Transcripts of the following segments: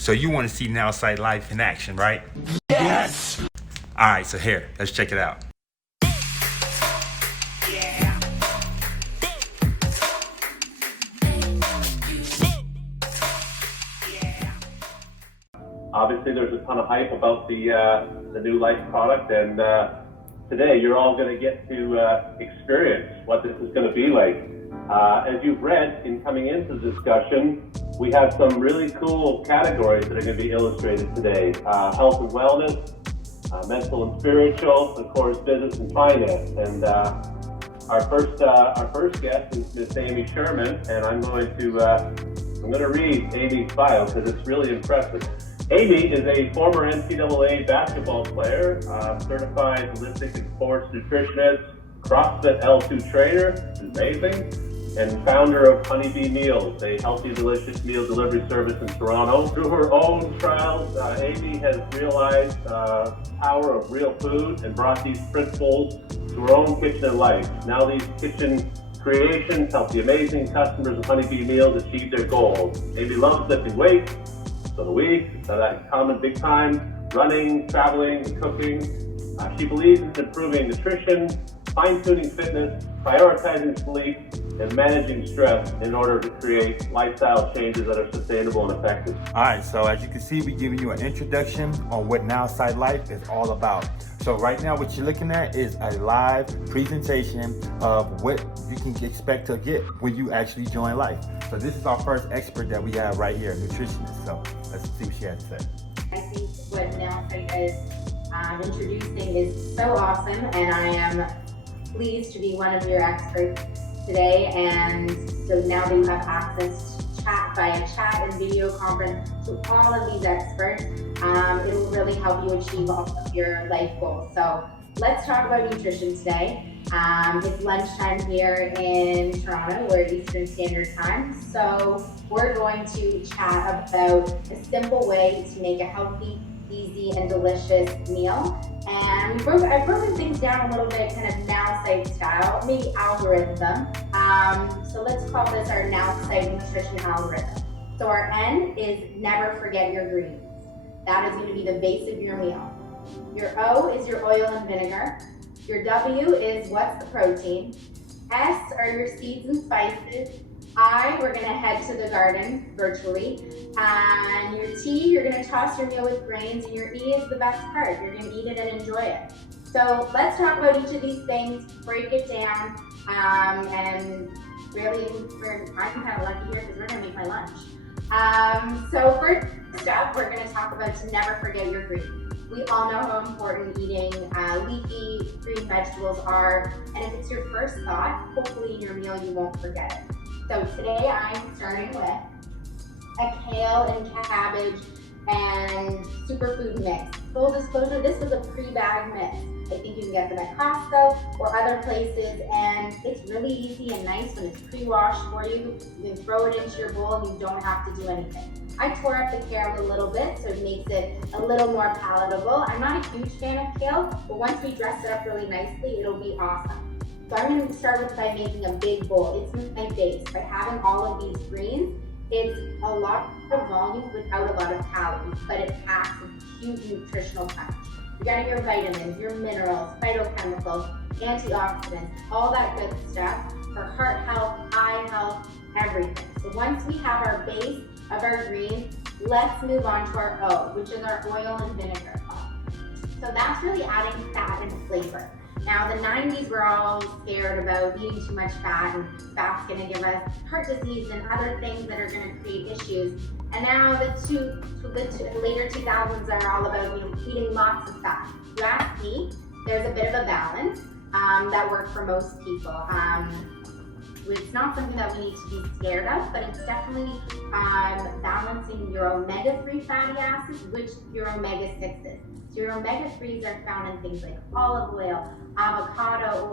So you want to see Nowsite life in action, right? Yes! Alright, so here, let's check it out. Obviously, there's a ton of hype about the new Life product, and today you're all going to get to experience what this is going to be like. As you've read in coming into the discussion, we have some really cool categories that are going to be illustrated today. Health and wellness, mental and spiritual, of course, business and finance. And our first guest is Miss Amy Sherman, and I'm going to read Amy's bio because it's really impressive. Amy is a former NCAA basketball player, certified holistic and sports nutritionist, CrossFit L2 trainer, which is amazing, and founder of Honeybee Meals, a healthy, delicious meal delivery service in Toronto. Through her own trials, Amy has realized the power of real food and brought these principles to her own kitchen and life. Now these kitchen creations help the amazing customers of Honeybee Meals achieve their goals. Amy loves lifting weights, so do we. So that common big time, running, traveling, and cooking. She believes in improving nutrition, fine-tuning fitness, prioritizing sleep, and managing stress in order to create lifestyle changes that are sustainable and effective. All right, so as you can see, we're giving you an introduction on what Nowsite Life is all about. So right now, what you're looking at is a live presentation of what you can expect to get when you actually join Life. So this is our first expert that we have right here, a nutritionist. So let's see what she has to say. I think what Nowsite is introducing is so awesome, and I am pleased to be one of your experts today. And so now that you have access to chat via chat and video conference to all of these experts, it will really help you achieve all of your life goals. So let's talk about nutrition today. It's lunchtime here in Toronto. We're Eastern Standard Time. So we're going to chat about a simple way to make a healthy, easy, and delicious meal. And I've broken things down a little bit, kind of Nowsite style, maybe algorithm. So let's call this our Nowsite nutrition algorithm. So our N is never forget your greens. That is going to be the base of your meal. Your O is your oil and vinegar. Your W is what's the protein. S are your seeds and spices. I, we're going to head to the garden virtually. And your T, you're going to toss your meal with grains. And your E is the best part. You're going to eat it and enjoy it. So let's talk about each of these things, break it down, and really, I'm kind of lucky here because we're going to make my lunch. So first up, we're going to talk about to never forget your greens. We all know how important eating leafy green vegetables are, and if it's your first thought, hopefully in your meal you won't forget it. So today I'm starting with a kale and cabbage and superfood mix. Full disclosure, this was a pre-bag mix. I think you can get them at Costco or other places, and it's really easy and nice when it's pre-washed for you. You can throw it into your bowl and you don't have to do anything. I tore up the kale a little bit, so it makes it a little more palatable. I'm not a huge fan of kale, but once we dress it up really nicely, it'll be awesome. So I'm going to start with by making a big bowl. It's my base. By having all of these greens, it's a lot of volume without a lot of calories, but it packs a huge nutritional punch. You're getting your vitamins, your minerals, phytochemicals, antioxidants, all that good stuff for heart health, eye health, everything. So once we have our base of our greens, let's move on to our O, which is our oil and vinegar. So that's really adding fat and flavor. Now, the 90s were all scared about eating too much fat, and fat's going to give us heart disease and other things that are going to create issues. And now the later 2000s are all about eating lots of fat. If you ask me, there's a bit of a balance that works for most people. It's not something that we need to be scared of, but it's definitely balancing your omega-3 fatty acids, which your omega-6s. So your omega-3s are found in things like olive oil, avocado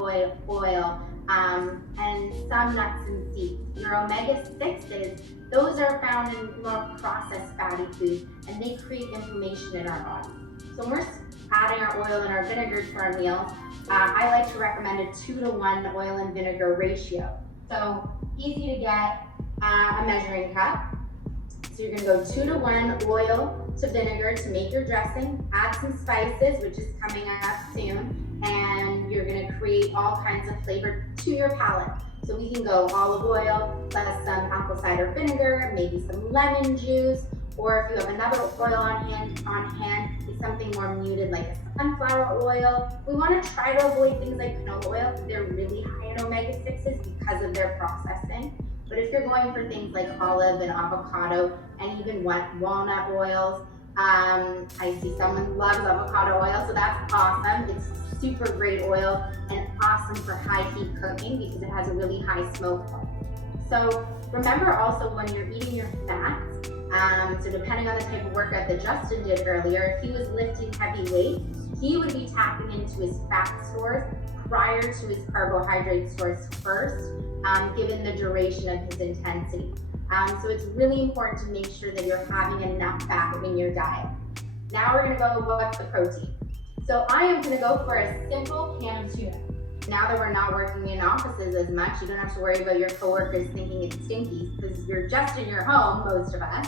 oil, and some nuts and seeds. Your omega-6s, those are found in more processed fatty foods, and they create inflammation in our body. So when we're adding our oil and our vinegar to our meals, I like to recommend a 2-to-1 oil and vinegar ratio. So easy to get a measuring cup, So you're gonna go 2-to-1 oil to vinegar to make your dressing, add some spices, which is coming up soon, and you're gonna create all kinds of flavor to your palate. So we can go olive oil plus some apple cider vinegar, maybe some lemon juice, or if you have another oil on hand, it's something more muted like a sunflower oil. We want to try to avoid things like canola oil because they're really high in omega-6s because of their processing. But if you're going for things like olive and avocado and even walnut oils, I see someone loves avocado oil, so that's awesome. It's super great oil and awesome for high heat cooking because it has a really high smoke point. So remember also when you're eating your fats, so depending on the type of workout that Justin did earlier, if he was lifting heavy weight, he would be tapping into his fat stores prior to his carbohydrate stores first, given the duration of his intensity. So it's really important to make sure that you're having enough fat in your diet. Now we're gonna go with what's the protein. So I am gonna go for a simple can of tuna. Now that we're not working in offices as much, you don't have to worry about your coworkers thinking it's stinky because you're just in your home, most of us.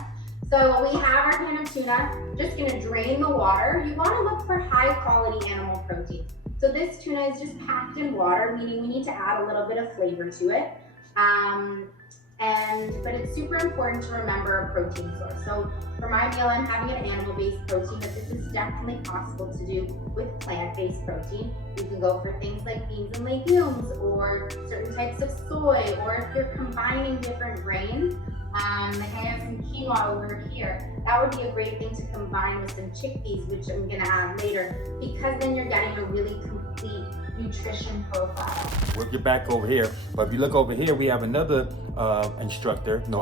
So we have our can of tuna, just gonna drain the water. You wanna look for high quality animal protein. So this tuna is just packed in water, meaning we need to add a little bit of flavor to it. But it's super important to remember a protein source. So for my meal, I'm having an animal-based protein, but this is definitely possible to do with plant-based protein. You can go for things like beans and legumes or certain types of soy, or if you're combining different grains, like I have some quinoa over here. That would be a great thing to combine with some chickpeas, which I'm gonna add later, because then you're getting a really complete nutrition profile. We'll get back over here, but if you look over here, we have another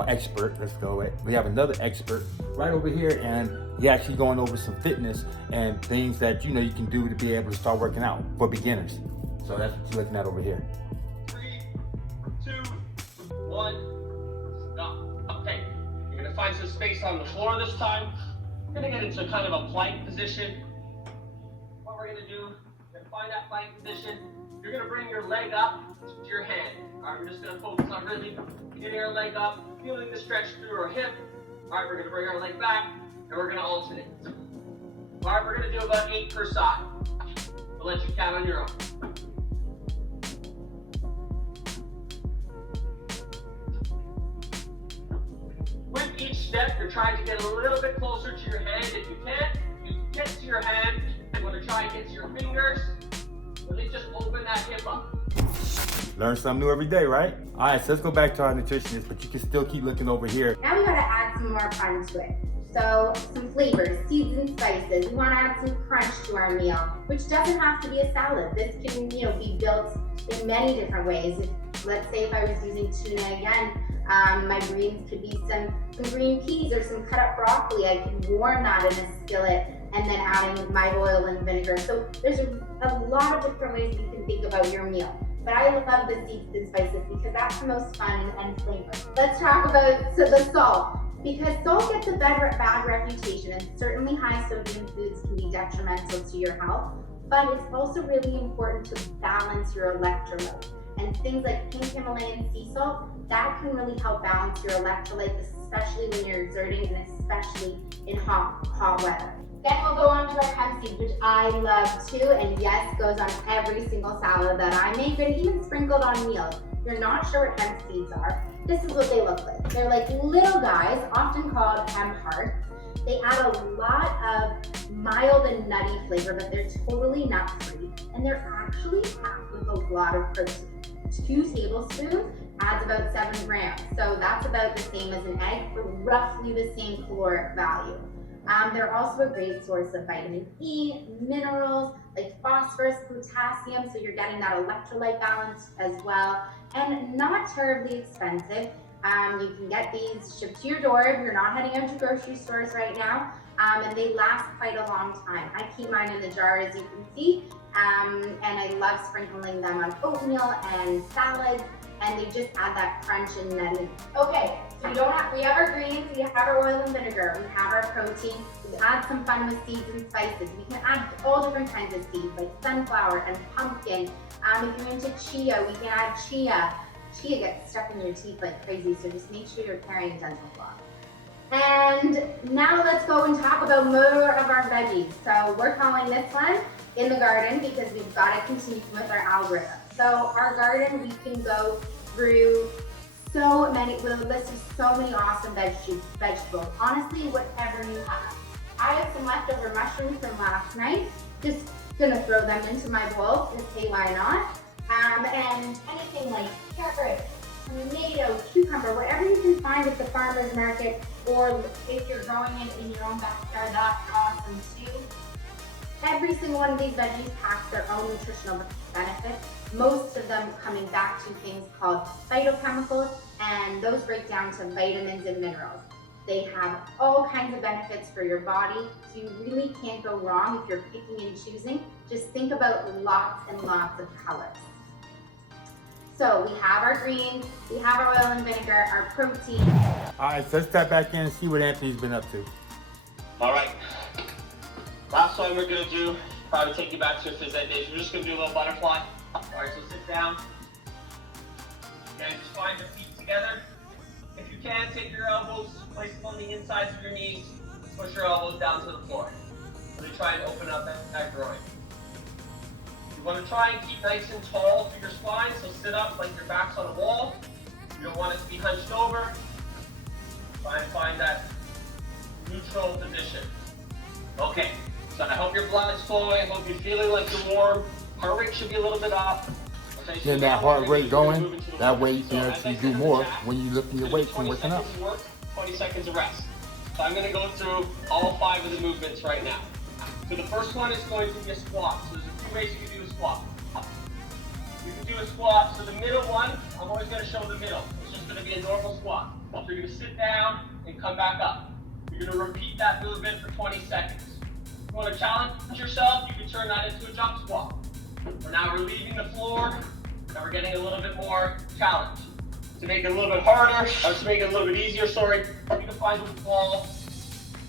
expert, let's go with. We have another expert right over here, and he's actually going over some fitness and things that you can do to be able to start working out for beginners. So that's what you're looking at over here. 3, 2, 1, stop. Okay, you're gonna find some space on the floor this time. We're gonna get into kind of a plank position. What we're gonna do, you're gonna find that plank position. You're gonna bring your leg up to your hand. All right, we're just gonna focus on really getting our leg up, feeling the stretch through our hip. All right, we're gonna bring our leg back, and we're gonna alternate. All right, we're gonna do about 8 per side. I'll let you count on your own. With each step, you're trying to get a little bit closer to your hand. If you can't, you get to your hand. You want to try and get to your fingers. Really just open that hip up. Learn something new every day, right? All right, so let's go back to our nutritionist, but you can still keep looking over here. Now we gotta add some more fun to it. So some flavors, seeds and spices. We wanna add some crunch to our meal, which doesn't have to be a salad. This can be built in many different ways. Let's say if I was using tuna again, my greens could be some green peas or some cut up broccoli. I can warm that in a skillet and then adding my oil and vinegar. So there's a lot of different ways you can think about your meal. But I love the seeds and spices because that's the most fun and flavor. Let's talk about the salt. Because salt gets a bad reputation, and certainly high sodium foods can be detrimental to your health, but it's also really important to balance your electrolyte. And things like pink Himalayan sea salt, that can really help balance your electrolytes, especially when you're exerting and especially in hot weather. Then we'll go on to our hemp seeds, which I love too, and yes, goes on every single salad that I make, and even sprinkled on meals. If you're not sure what hemp seeds are, this is what they look like. They're like little guys, often called hemp hearts. They add a lot of mild and nutty flavor, but they're totally nut-free, and they're actually packed with a lot of protein. 2 tablespoons adds about 7 grams, so that's about the same as an egg for roughly the same caloric value. They're also a great source of vitamin E, minerals like phosphorus, potassium, so you're getting that electrolyte balance as well, and not terribly expensive. You can get these shipped to your door if you're not heading out to grocery stores right now, and they last quite a long time. I keep mine in the jar, as you can see, and I love sprinkling them on oatmeal and salads, and they just add that crunch and nutty. Okay, so we have our greens, we have our oil and vinegar, we have our protein, we add some fun with seeds and spices. We can add all different kinds of seeds like sunflower and pumpkin. If you're into chia, we can add chia. Chia gets stuck in your teeth like crazy, so just make sure you're carrying a dental floss. And now let's go and talk about more of our veggies. So we're calling this one in the garden because we've got to continue with our algorithm. So our garden, we can go through so many, with a list of so many awesome vegetables. Honestly, whatever you have. I have some leftover mushrooms from last night. Just gonna throw them into my bowl, just hey, why not? And anything like carrot, tomato, cucumber, whatever you can find at the farmer's market, or if you're growing it in your own backyard, that's awesome too. Every single one of these veggies packs their own nutritional benefits, most of them coming back to things called phytochemicals, and those break down to vitamins and minerals. They have all kinds of benefits for your body, so you really can't go wrong if you're picking and choosing. Just think about lots and lots of colors. So we have our greens, we have our oil and vinegar, our protein. All right, so let's step back in and see what Anthony's been up to. All right. Last one we're gonna do, probably take you back to your phys ed days. We're just gonna do a little butterfly. All right, so sit down. And just find your feet together. If you can, take your elbows, place them on the insides of your knees, push your elbows down to the floor. Really try and open up that groin. You want to try and keep nice and tall through your spine, so sit up like your back's on a wall. You don't want it to be hunched over. Try and find that neutral position. Okay, so I hope your blood's flowing, I hope you're feeling like you're warm. Heart rate should be a little bit up. Okay, so Getting that heart rate going, that way you can so actually do more when you lifting your weights and working out. 20 seconds of rest. So I'm gonna go through all 5 of the movements right now. So the first one is going to be a squat. So there's a few ways you can do a squat. You can do a squat, so the middle one, I'm always gonna show the middle. It's just gonna be a normal squat. So you're gonna sit down and come back up. You're gonna repeat that movement for 20 seconds. If you wanna challenge yourself, you can turn that into a jump squat. We're now relieving the floor, and we're getting a little bit more challenge. To make it a little bit harder, or to make it a little bit easier, sorry, you can find the wall,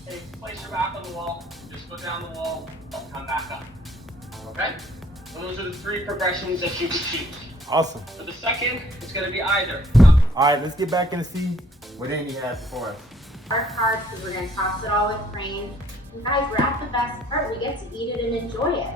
and place your back on the wall, just go down the wall, come back up. Okay? So those are the 3 progressions that you can choose. Awesome. So the second is gonna be either. All right, let's get back in and see what Amy has for us. Our carbs, because we're gonna toss it all with grains. And guys, we're at the best part. We get to eat it and enjoy it.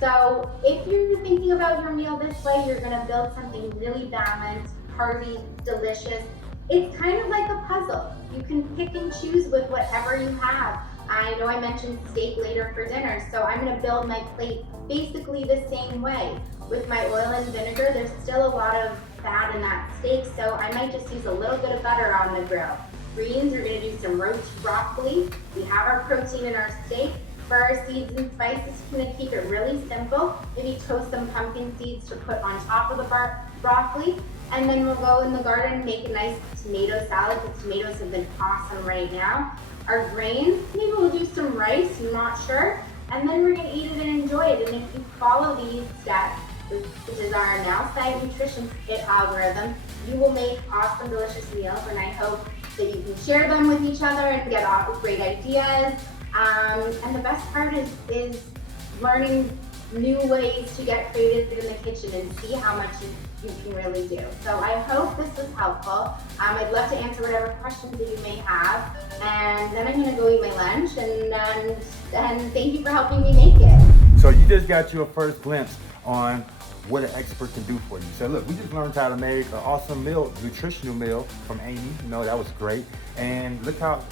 So if you're thinking about your meal this way, you're gonna build something really balanced, hearty, delicious. It's kind of like a puzzle. You can pick and choose with whatever you have. I know I mentioned steak later for dinner, so I'm gonna build my plate basically the same way. With my oil and vinegar, there's still a lot of fat in that steak, so I might just use a little bit of butter on the grill. Greens, we're gonna do some roast broccoli. We have our protein in our steak. For our seeds and spices, we're gonna keep it really simple. Maybe toast some pumpkin seeds to put on top of the broccoli. And then we'll go in the garden and make a nice tomato salad. The tomatoes have been awesome right now. Our grains, maybe we'll do some rice, I'm not sure. And then we're gonna eat it and enjoy it. And if you follow these steps, which is our Nowsite nutrition kit algorithm, you will make awesome, delicious meals. And I hope that you can share them with each other and get great ideas. And the best part is learning new ways to get creative in the kitchen and see how much you can really do. So I hope this was helpful. I'd love to answer whatever questions that you may have. And then I'm gonna go eat my lunch and thank you for helping me make it. So you just got your first glimpse on what an expert can do for you. So look, we just learned how to make an awesome meal, nutritional meal from Amy. You know, that was great. And look how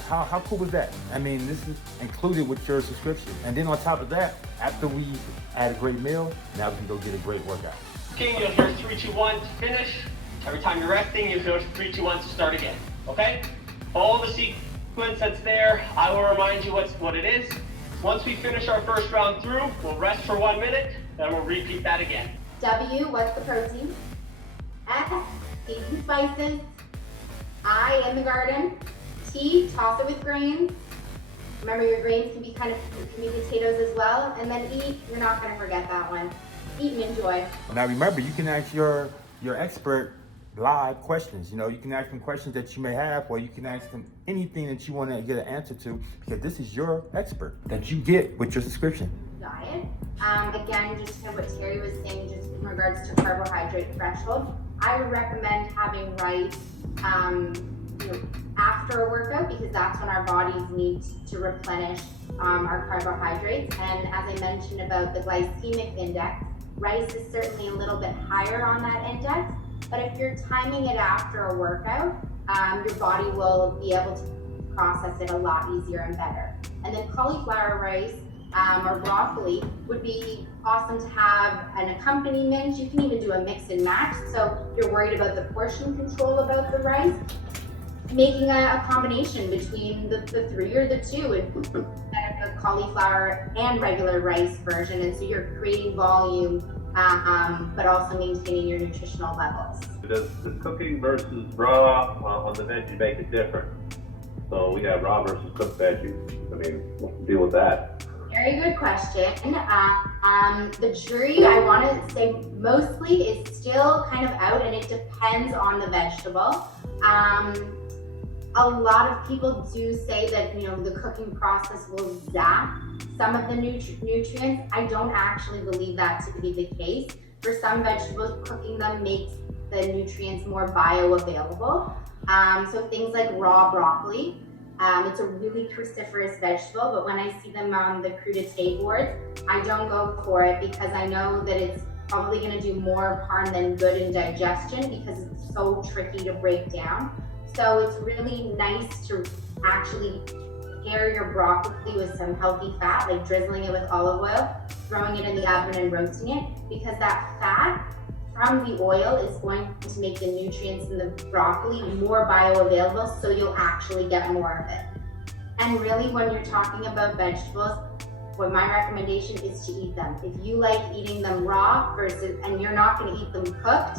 cool was that? I mean, this is included with your subscription. And then on top of that, after we add a great meal, now we can go get a great workout. Okay, you'll hear 3, 2, 1 to finish. Every time you're resting, you'll hear 3, 2, 1 to start again. Okay? Follow the sequence that's there. I will remind you what it is. Once we finish our first round through, we'll rest for 1 minute, then we'll repeat that again. W, what's the protein? S, seeds and spices. I, in the garden. T, toss it with grains. Remember, your grains can be potatoes as well. And then E, you're not gonna forget that one. Eat and enjoy. Now remember, you can ask your expert live questions. You know, you can ask them questions that you may have, or you can ask them anything that you want to get an answer to, because this is your expert that you get with your subscription. Diet. Again, just kind of what Terry was saying, just in regards to carbohydrate threshold, I would recommend having rice, after a workout, because that's when our bodies need to replenish our carbohydrates. And as I mentioned about the glycemic index, rice is certainly a little bit higher on that index, but if you're timing it after a workout, your body will be able to process it a lot easier and better. And then cauliflower rice or broccoli would be awesome to have an accompaniment. You can even do a mix and match. So if you're worried about the portion control about the rice, making a combination between the three or the two, and a cauliflower and regular rice version. And so you're creating volume, but also maintaining your nutritional levels. Does cooking versus raw on the veggie make it different? So we have raw versus cooked veggies. I mean, what's the deal with that? Very good question. The jury, I want to say mostly, is still kind of out, and it depends on the vegetable. A lot of people do say that, the cooking process will zap some of the nutrients. I don't actually believe that to be the case. For some vegetables, cooking them makes the nutrients more bioavailable. So things like raw broccoli, it's a really cruciferous vegetable, but when I see them on the crudité boards, I don't go for it because I know that it's probably going to do more harm than good in digestion because it's so tricky to break down. So it's really nice to actually pair your broccoli with some healthy fat, like drizzling it with olive oil, throwing it in the oven and roasting it, because that fat from the oil is going to make the nutrients in the broccoli more bioavailable, so you'll actually get more of it. And really, when you're talking about vegetables, what my recommendation is to eat them. If you like eating them raw and you're not going to eat them cooked,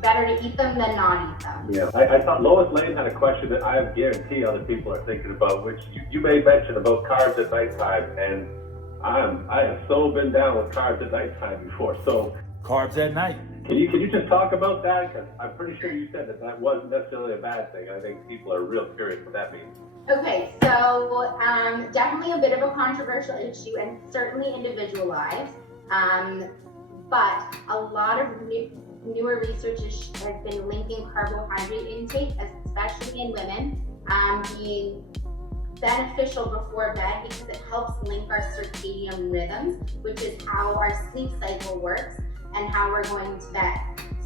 better to eat them than not eat them. Yeah, I thought Lois Lane had a question that I guarantee other people are thinking about, which you made mention about carbs at nighttime, and I have so been down with carbs at nighttime before. So Carbs at night. can you just talk about that? Because I'm pretty sure you said that wasn't necessarily a bad thing. I think people are real curious what that means. Okay, so definitely a bit of a controversial issue and certainly individualized, but a lot of newer research has been linking carbohydrate intake, especially in women, being beneficial before bed because it helps link our circadian rhythms, which is how our sleep cycle works and how we're going to bed.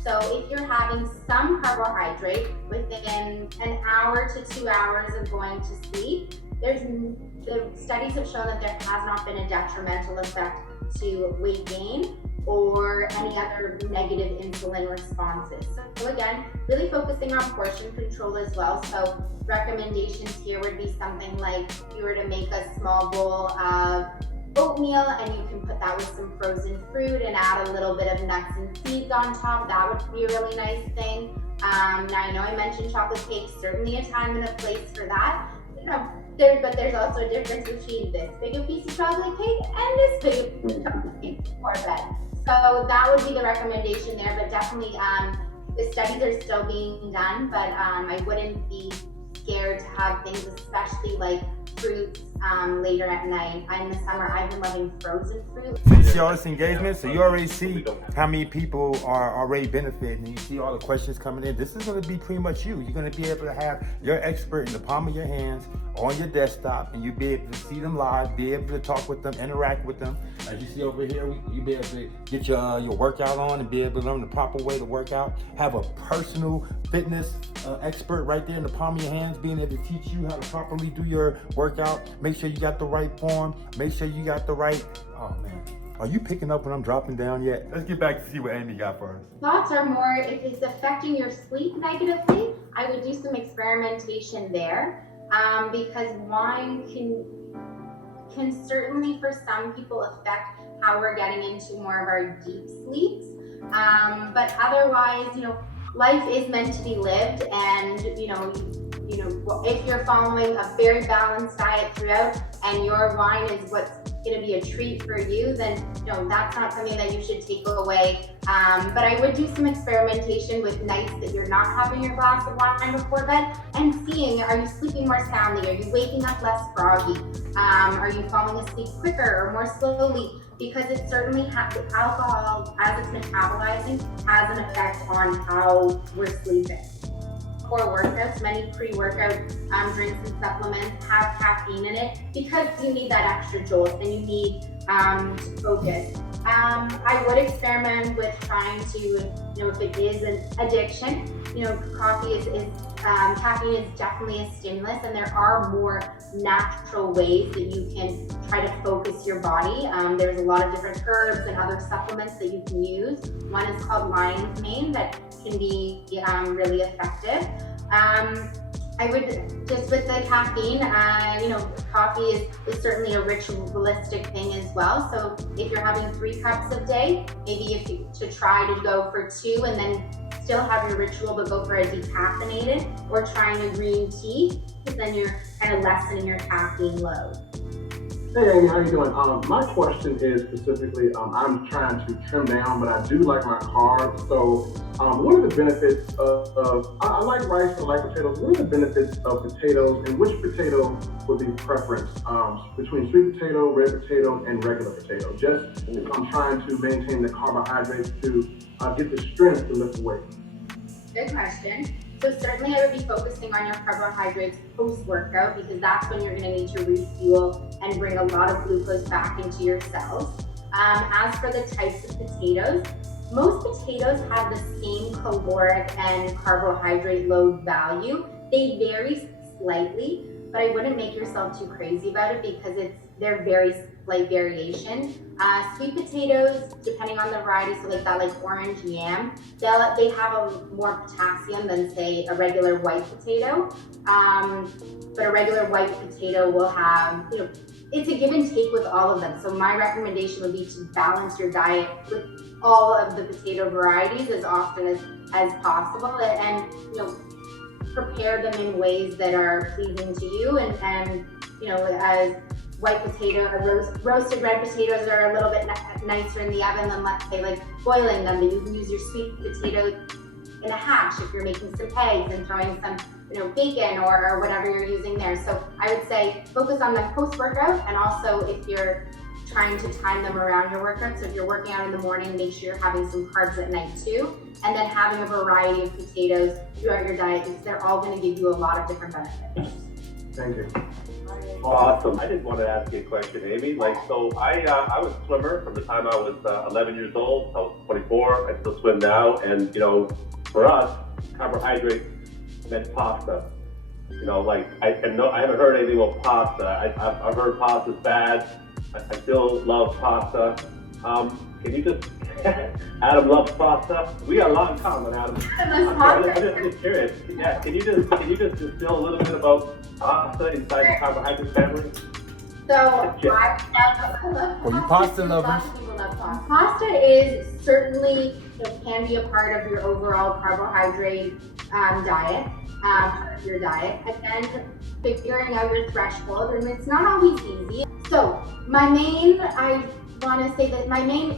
So if you're having some carbohydrate within an hour to 2 hours of going to sleep, the studies have shown that there has not been a detrimental effect to weight gain or any other negative insulin responses. So again, really focusing on portion control as well. So recommendations here would be something like if you were to make a small bowl of oatmeal and you can put that with some frozen fruit and add a little bit of nuts and seeds on top, that would be a really nice thing. Now I know I mentioned chocolate cake, certainly a time and a place for that. But there's also a difference between this big a piece of chocolate cake and this big a piece of chocolate cake before bed. So that would be the recommendation there, but definitely the studies are still being done, but I wouldn't be scared to have things, especially like fruits later at night. In the summer, I've been loving frozen fruit. So you see all this engagement, so you already see how many people are already benefiting, and you see all the questions coming in. This is going to be pretty much you. You're going to be able to have your expert in the palm of your hands on your desktop, and you'll be able to see them live, be able to talk with them, interact with them. As you see over here, you'll be able to get your workout on and be able to learn the proper way to work out. Have a personal fitness expert right there in the palm of your hands, being able to teach you how to properly do your workout. Make sure you got the right form. Make sure you got the right, oh man. Are you picking up when I'm dropping down yet? Let's get back to see what Amy got for us. Thoughts are more, if it's affecting your sleep negatively, I would do some experimentation there, because wine can certainly for some people affect how we're getting into more of our deep sleeps. But otherwise, life is meant to be lived, and if you're following a very balanced diet throughout and your wine is what's going to be a treat for you, then that's not something that you should take away. But I would do some experimentation with nights that you're not having your glass of wine before bed and seeing, are you sleeping more soundly? Are you waking up less groggy? Are you falling asleep quicker or more slowly? Because it certainly the alcohol, as it's metabolizing, has an effect on how we're sleeping. before workouts, many pre-workout drinks and supplements have caffeine in it because you need that extra jolt and you need to focus. I would experiment with trying to, if it is an addiction, coffee caffeine is definitely a stimulus, and there are more natural ways that you can try to focus your body. There's a lot of different herbs and other supplements that you can use. One is called lion's mane that can be really effective. I would just with the caffeine, coffee is certainly a ritualistic thing as well. So if you're having 3 cups a day, maybe if you should try to go for 2 and then still have your ritual but go for a decaffeinated, or trying a green tea, because then you're kind of lessening your caffeine load. Hey Amy, how you doing? My question is specifically, I'm trying to trim down, but I do like my carbs. So what are the benefits of I like rice, I like potatoes. What are the benefits of potatoes, and which potato would be preference between sweet potato, red potato, and regular potato? Just if I'm trying to maintain the carbohydrates to get the strength to lift weight. Good question. So certainly I would be focusing on your carbohydrates post-workout, because that's when you're going to need to refuel and bring a lot of glucose back into your cells. As for the types of potatoes, most potatoes have the same caloric and carbohydrate load value. They vary slightly, but I wouldn't make yourself too crazy about it because they're very slight variation. Sweet potatoes, depending on the variety, so like orange yam, they have more potassium than say a regular white potato. But a regular white potato will have, it's a give and take with all of them. So my recommendation would be to balance your diet with all of the potato varieties as often as possible, and prepare them in ways that are pleasing to you, and as white potato, roasted red potatoes are a little bit nicer in the oven than, let's say, like boiling them. But you can use your sweet potato in a hash if you're making some eggs and throwing some, bacon or whatever you're using there. So I would say focus on them post-workout, and also if you're trying to time them around your workout. So if you're working out in the morning, make sure you're having some carbs at night too, and then having a variety of potatoes throughout your diet, because they're all going to give you a lot of different benefits. Thank you. Awesome. I did want to ask you a question, Amy. I was a swimmer from the time I was 11 years old. I was 24. I still swim now. And, for us, carbohydrates meant pasta. I haven't heard anything about pasta. I've heard pasta's bad. I still love pasta. Can you just, Adam loves pasta. We got a lot in common, Adam. I'm just curious. Yeah, can you just distill a little bit about pasta inside the carbohydrate family? So, For you pasta lovers, pasta is certainly, can be a part of your overall carbohydrate diet, part of your diet. Again, figuring out your threshold, and it's not always easy. So, my main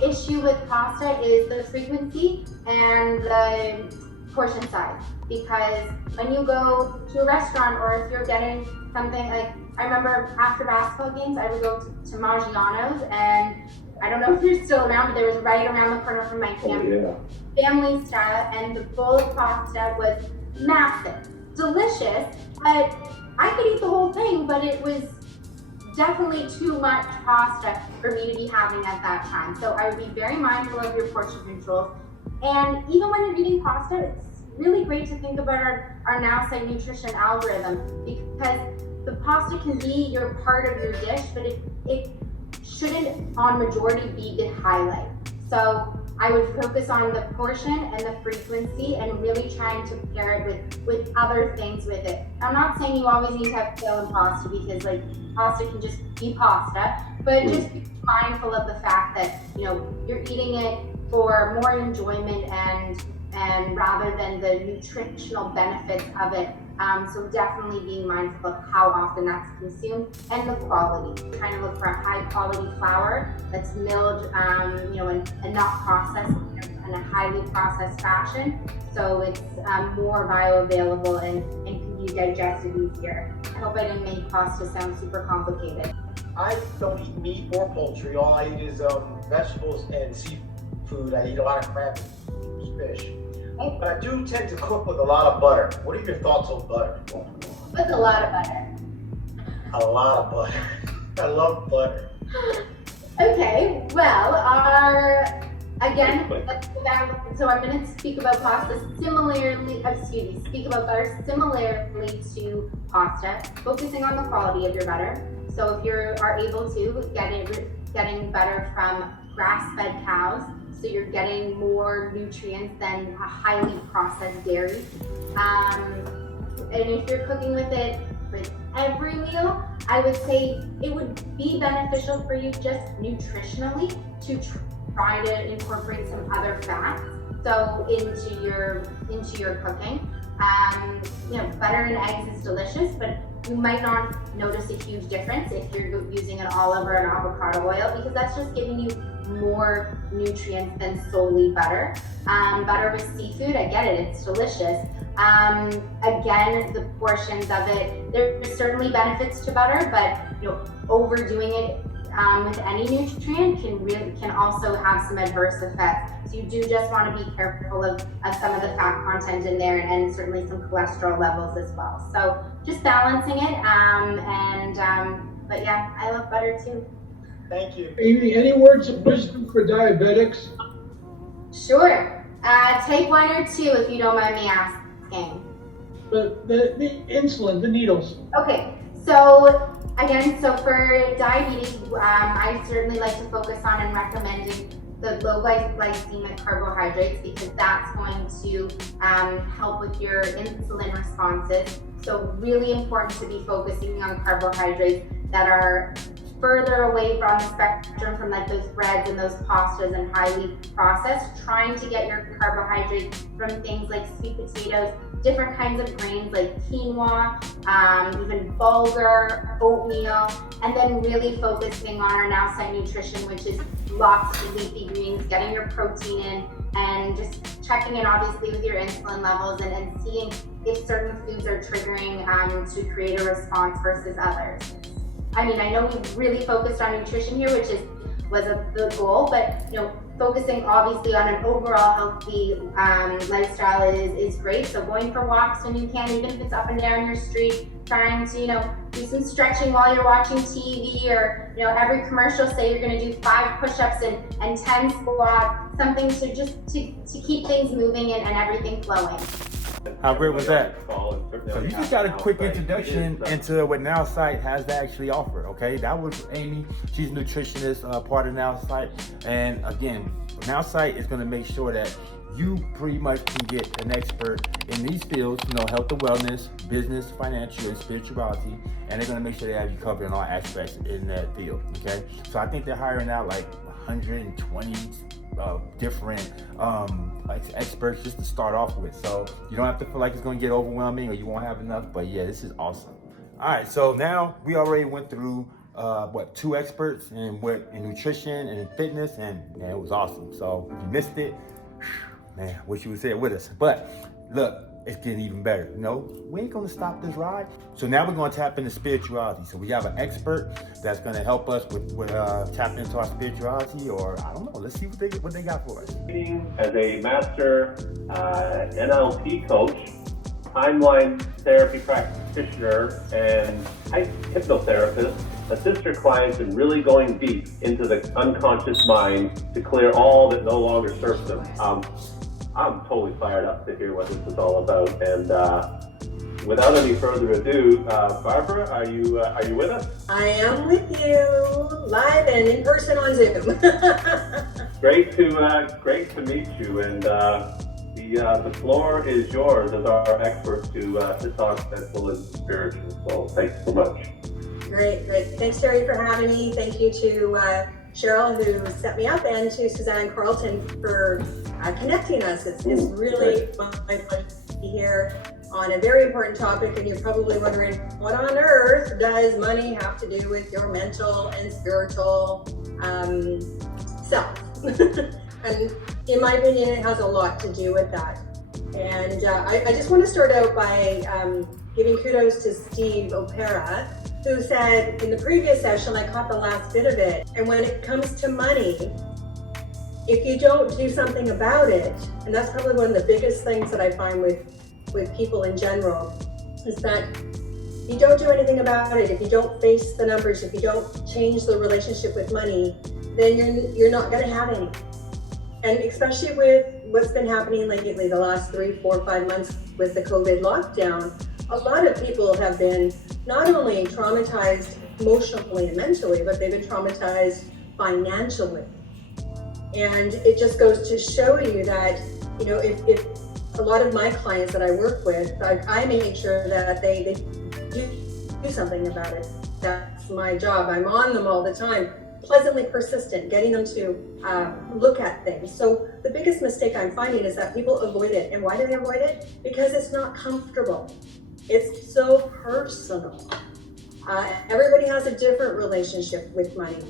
issue with pasta is the frequency and the portion size. Because when you go to a restaurant, or if you're getting something like, I remember after basketball games, I would go to Maggiano's, and I don't know if you're still around, but there was right around the corner from my family style, and the bowl of pasta was massive, delicious, but I could eat the whole thing, but it was definitely too much pasta for me to be having at that time. So I would be very mindful of your portion controls. And even when you're eating pasta, it's really great to think about our Nowsite nutrition algorithm, because the pasta can be your part of your dish, but it shouldn't on majority be the highlight. So I would focus on the portion and the frequency, and really trying to pair it with other things with it. I'm not saying you always need to have kale and pasta, because pasta can just be pasta, but just be mindful of the fact that you're eating it for more enjoyment and rather than the nutritional benefits of it. So definitely being mindful of how often that's consumed, and the quality. Trying to look for a high quality flour that's milled, and not processed in a highly processed fashion. So it's more bioavailable and can be digested easier. I hope I didn't make pasta sound super complicated. I don't eat meat or poultry. All I eat is vegetables and seafood. I eat a lot of crab and fish. but I do tend to cook with a lot of butter. What are your thoughts on butter? With a lot of butter. A lot of butter. I love butter. Okay, well, so I'm going to speak about pasta speak about butter similarly to pasta, focusing on the quality of your butter. So if you are able to getting butter from grass-fed cows, so you're getting more nutrients than a highly processed dairy. And if you're cooking with it with every meal, I would say it would be beneficial for you just nutritionally to try to incorporate some other fats into your cooking. Butter and eggs is delicious, but you might not notice a huge difference if you're using an olive or an avocado oil, because that's just giving you more nutrients than solely butter. Butter with seafood, I get it, it's delicious. Again, the portions of it, there's certainly benefits to butter, but overdoing it with any nutrient can also have some adverse effects. So you do just want to be careful of some of the fat content in there, and certainly some cholesterol levels as well. So just balancing it, but yeah, I love butter too. Thank you. Amy, any words of wisdom for diabetics? Sure. Take 1 or 2 if you don't mind me asking. The insulin, the needles. Okay, so for diabetes, I certainly like to focus on and recommending the low glycemic carbohydrates, because that's going to help with your insulin responses. So really important to be focusing on carbohydrates that are further away from the spectrum, from like those breads and those pastas and highly processed, trying to get your carbohydrates from things like sweet potatoes, different kinds of grains like quinoa, even bulgur, oatmeal, and then really focusing on our Nowsite nutrition, which is lots of leafy greens, getting your protein in, and just checking in obviously with your insulin levels and seeing if certain foods are triggering to create a response versus others. I mean, I know we've really focused on nutrition here, which was the goal, but focusing obviously on an overall healthy lifestyle is great. So going for walks when you can, even if it's up and down your street, trying to do some stretching while you're watching TV, or every commercial say you're going to do 5 push-ups and 10 squats, something to keep things moving and everything flowing. How great was that? So you just got a quick introduction into what Nowsite has to actually offer, okay? That was Amy. She's a nutritionist, part of Nowsite. And again, Nowsite is going to make sure that you pretty much can get an expert in these fields, health and wellness, business, financial, and spirituality. And they're going to make sure they have you covered in all aspects in that field, okay? So I think they're hiring out like 120 different experts just to start off with, so you don't have to feel like it's going to get overwhelming or you won't have enough. But yeah, this is awesome. All right, so now we already went through 2 experts in nutrition and in fitness, and man, it was awesome. So if you missed it, man, wish you would say it with us. But look, it's getting even better. We ain't gonna stop this ride. So now we're gonna tap into spirituality. So we have an expert that's gonna help us with tapping into our spirituality, or I don't know. Let's see what they got for us. As a master NLP coach, timeline therapy practitioner, and hypnotherapist, assist your clients in really going deep into the unconscious mind to clear all that no longer serves them. I'm totally fired up to hear what this is all about. And without any further ado, Barbara, are you with us? I am with you, live and in person on Zoom. Great to meet you. And the floor is yours as our expert to talk mental and spiritual. So thanks so much. Great. Thanks, Terry, for having me. Thank you to Cheryl, who set me up, and to Suzanne Carlton for connecting us. It's really my pleasure to be here on a very important topic, and you're probably wondering, what on earth does money have to do with your mental and spiritual self? And in my opinion, it has a lot to do with that. And I just want to start out by giving kudos to Steve Opera, who said in the previous session, I caught the last bit of it, and when it comes to money, if you don't do something about it, and that's probably one of the biggest things that I find with people in general, is that if you don't do anything about it, if you don't face the numbers, if you don't change the relationship with money, then you're not going to have any. And especially with what's been happening lately, the last 3, 4, 5 months with the COVID lockdown, a lot of people have been not only traumatized emotionally and mentally, but they've been traumatized financially. And it just goes to show you that, you know, if a lot of my clients that I work with, I make sure that they do something about it. That's my job. I'm on them all the time, pleasantly persistent, getting them to look at things. So the biggest mistake I'm finding is that people avoid it. And why do they avoid it? Because it's not comfortable. It's so personal. Everybody has a different relationship with money.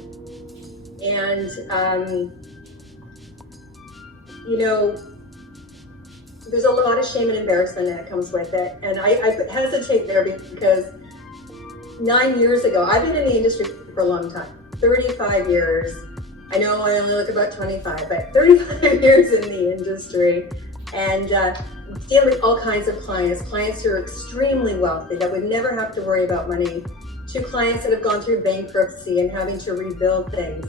And, you know, there's a lot of shame and embarrassment that comes with it. And I hesitate there because 9 years ago, I've been in the industry for a long time, 35 years. I know I only look about 25, but 35 years in the industry. And dealing with all kinds of clients who are extremely wealthy that would never have to worry about money, to clients that have gone through bankruptcy and having to rebuild things.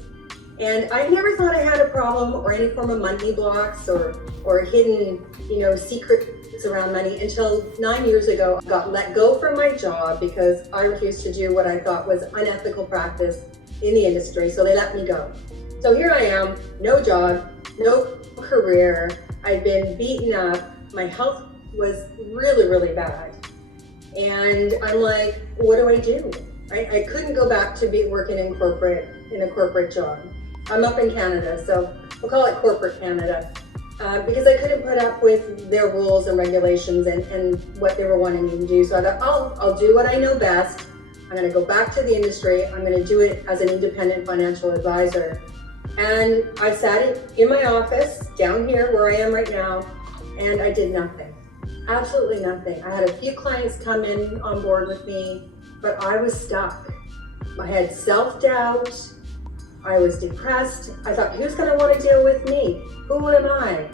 And I never thought I had a problem or any form of money blocks or hidden, you know, secrets around money until 9 years ago. I got let go from my job because I refused to do what I thought was unethical practice in the industry, so they let me go. So here I am, no job, no career. I'd been beaten up. My health was really, really bad. And I'm like, what do I do? I couldn't go back to working in a corporate job. I'm up in Canada, so we'll call it corporate Canada, because I couldn't put up with their rules and regulations and what they were wanting me to do. So I thought, I'll do what I know best. I'm gonna go back to the industry. I'm gonna do it as an independent financial advisor. And I sat in my office down here where I am right now, and I did nothing, absolutely nothing. I had a few clients come in on board with me, but I was stuck. I had self-doubt. I was depressed. I thought, who's gonna wanna deal with me? Who am I?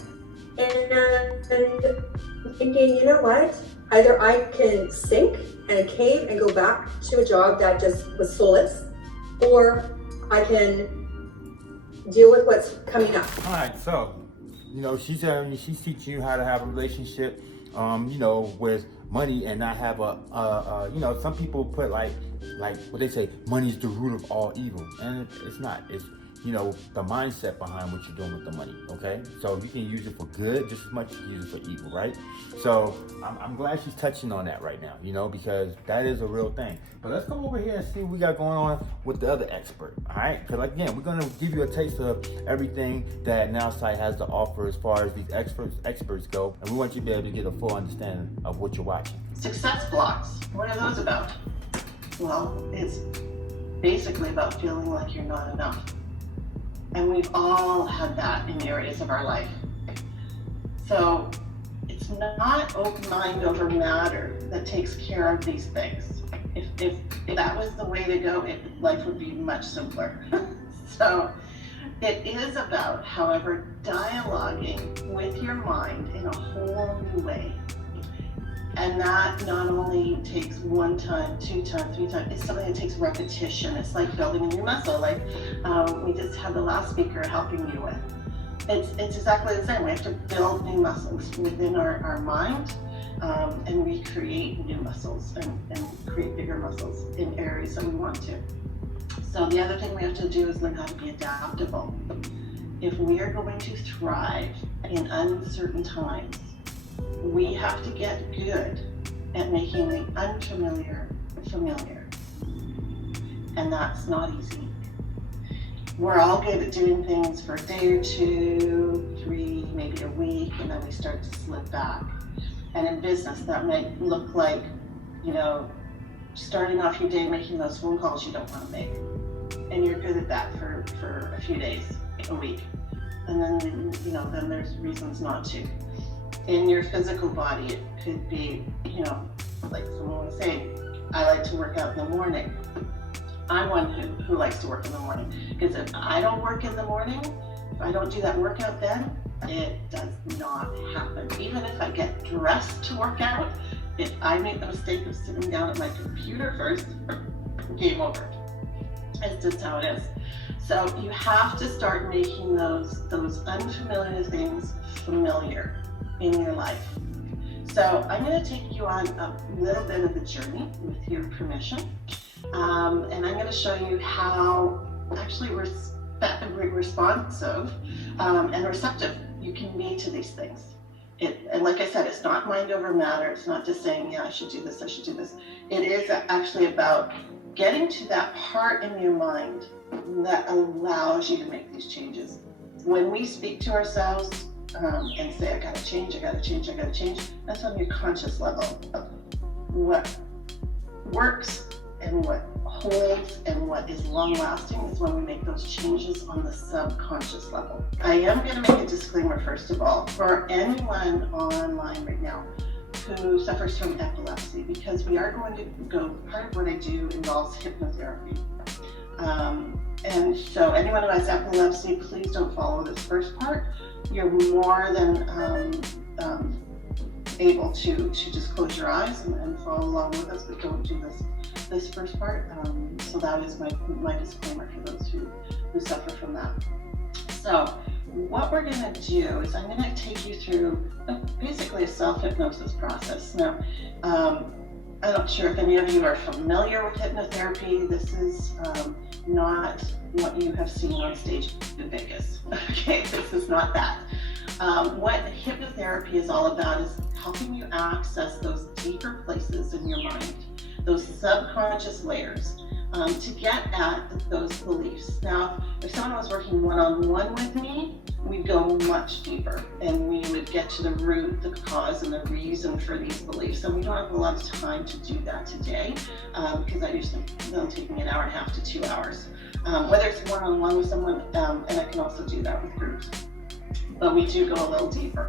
And thinking, you know what? Either I can sink in a cave and go back to a job that just was soulless, or I can deal with what's coming up. All right, so, you know, she's teaching you how to have a relationship, you know, with money and not have you know, some people put like what they say, money is the root of all evil, and it's not. It's, you know, the mindset behind what you're doing with the money, okay? So you can use it for good just as much as you use it for evil, right? So I'm glad she's touching on that right now, you know, because that is a real thing. But let's go over here and see what we got going on with the other expert, all right? Because again, we're gonna give you a taste of everything that Nowsite has to offer as far as these experts go, and we want you to be able to get a full understanding of what you're watching. Success blocks, what are those about? Well, it's basically about feeling like you're not enough. And we've all had that in areas of our life. So it's not mind over matter that takes care of these things. If that was the way to go, life would be much simpler. So it is about, however, dialoguing with your mind in a whole new way. And that not only takes 1 time, 2 times, 3 times, it's something that takes repetition. It's like building a new muscle, like we just had the last speaker helping you with. It's exactly the same. We have to build new muscles within our mind and recreate new muscles and create bigger muscles in areas that we want to. So the other thing we have to do is learn how to be adaptable. If we are going to thrive in uncertain times, we have to get good at making the unfamiliar familiar. And that's not easy. We're all good at doing things for a day or 2, 3, maybe a week, and then we start to slip back. And in business, that might look like, you know, starting off your day making those phone calls you don't want to make. And you're good at that for a few days, a week. And then, you know, then there's reasons not to. In your physical body, it could be, you know, like someone was saying, I like to work out in the morning. I'm one who likes to work in the morning, because if I don't work in the morning, if I don't do that workout then, it does not happen. Even if I get dressed to work out, if I make the mistake of sitting down at my computer first, game over. It's just how it is. So you have to start making those unfamiliar things familiar in your life. So I'm going to take you on a little bit of a journey with your permission. And I'm going to show you how actually responsive and receptive you can be to these things. And like I said, it's not mind over matter. It's not just saying, yeah, I should do this, I should do this. It is actually about getting to that part in your mind that allows you to make these changes. When we speak to ourselves and say, I gotta change, I gotta change, I gotta change, that's on your conscious level. What works and what holds and what is long lasting is when we make those changes on the subconscious level. I am going to make a disclaimer first of all for anyone online right now who suffers from epilepsy, because we are going to go, part of what I do involves hypnotherapy. And so anyone who has epilepsy, please don't follow this first part. You're more than able to just close your eyes and follow along with us, but don't do this first part. So that is my disclaimer for those who suffer from that. So what we're going to do is I'm going to take you through basically a self-hypnosis process. Now, I'm not sure if any of you are familiar with hypnotherapy. This is not what you have seen on stage in Vegas. Okay, this is not that. What hypnotherapy is all about is helping you access those deeper places in your mind, those subconscious layers, to get at those beliefs. Now, if someone was working one-on-one with me, we'd go much deeper and we would get to the root, the cause, and the reason for these beliefs. And we don't have a lot of time to do that today because that usually will take me an hour and a half to 2 hours. Whether it's one-on-one with someone, and I can also do that with groups. But we do go a little deeper.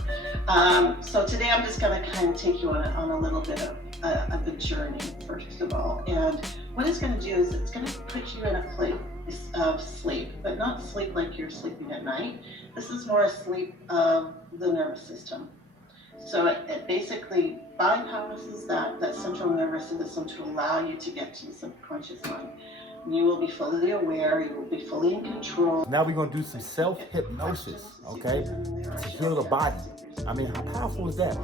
So today I'm just going to kind of take you on a little bit of a journey, first of all. And what it's going to do is it's going to put you in a place of sleep, but not sleep like you're sleeping at night. This is more a sleep of the nervous system. So it basically bypasses that central nervous system to allow you to get to the subconscious mind. You will be fully aware, you will be fully in control. Now we're going to do some self-hypnosis, okay, to heal the body. I mean, how powerful is that?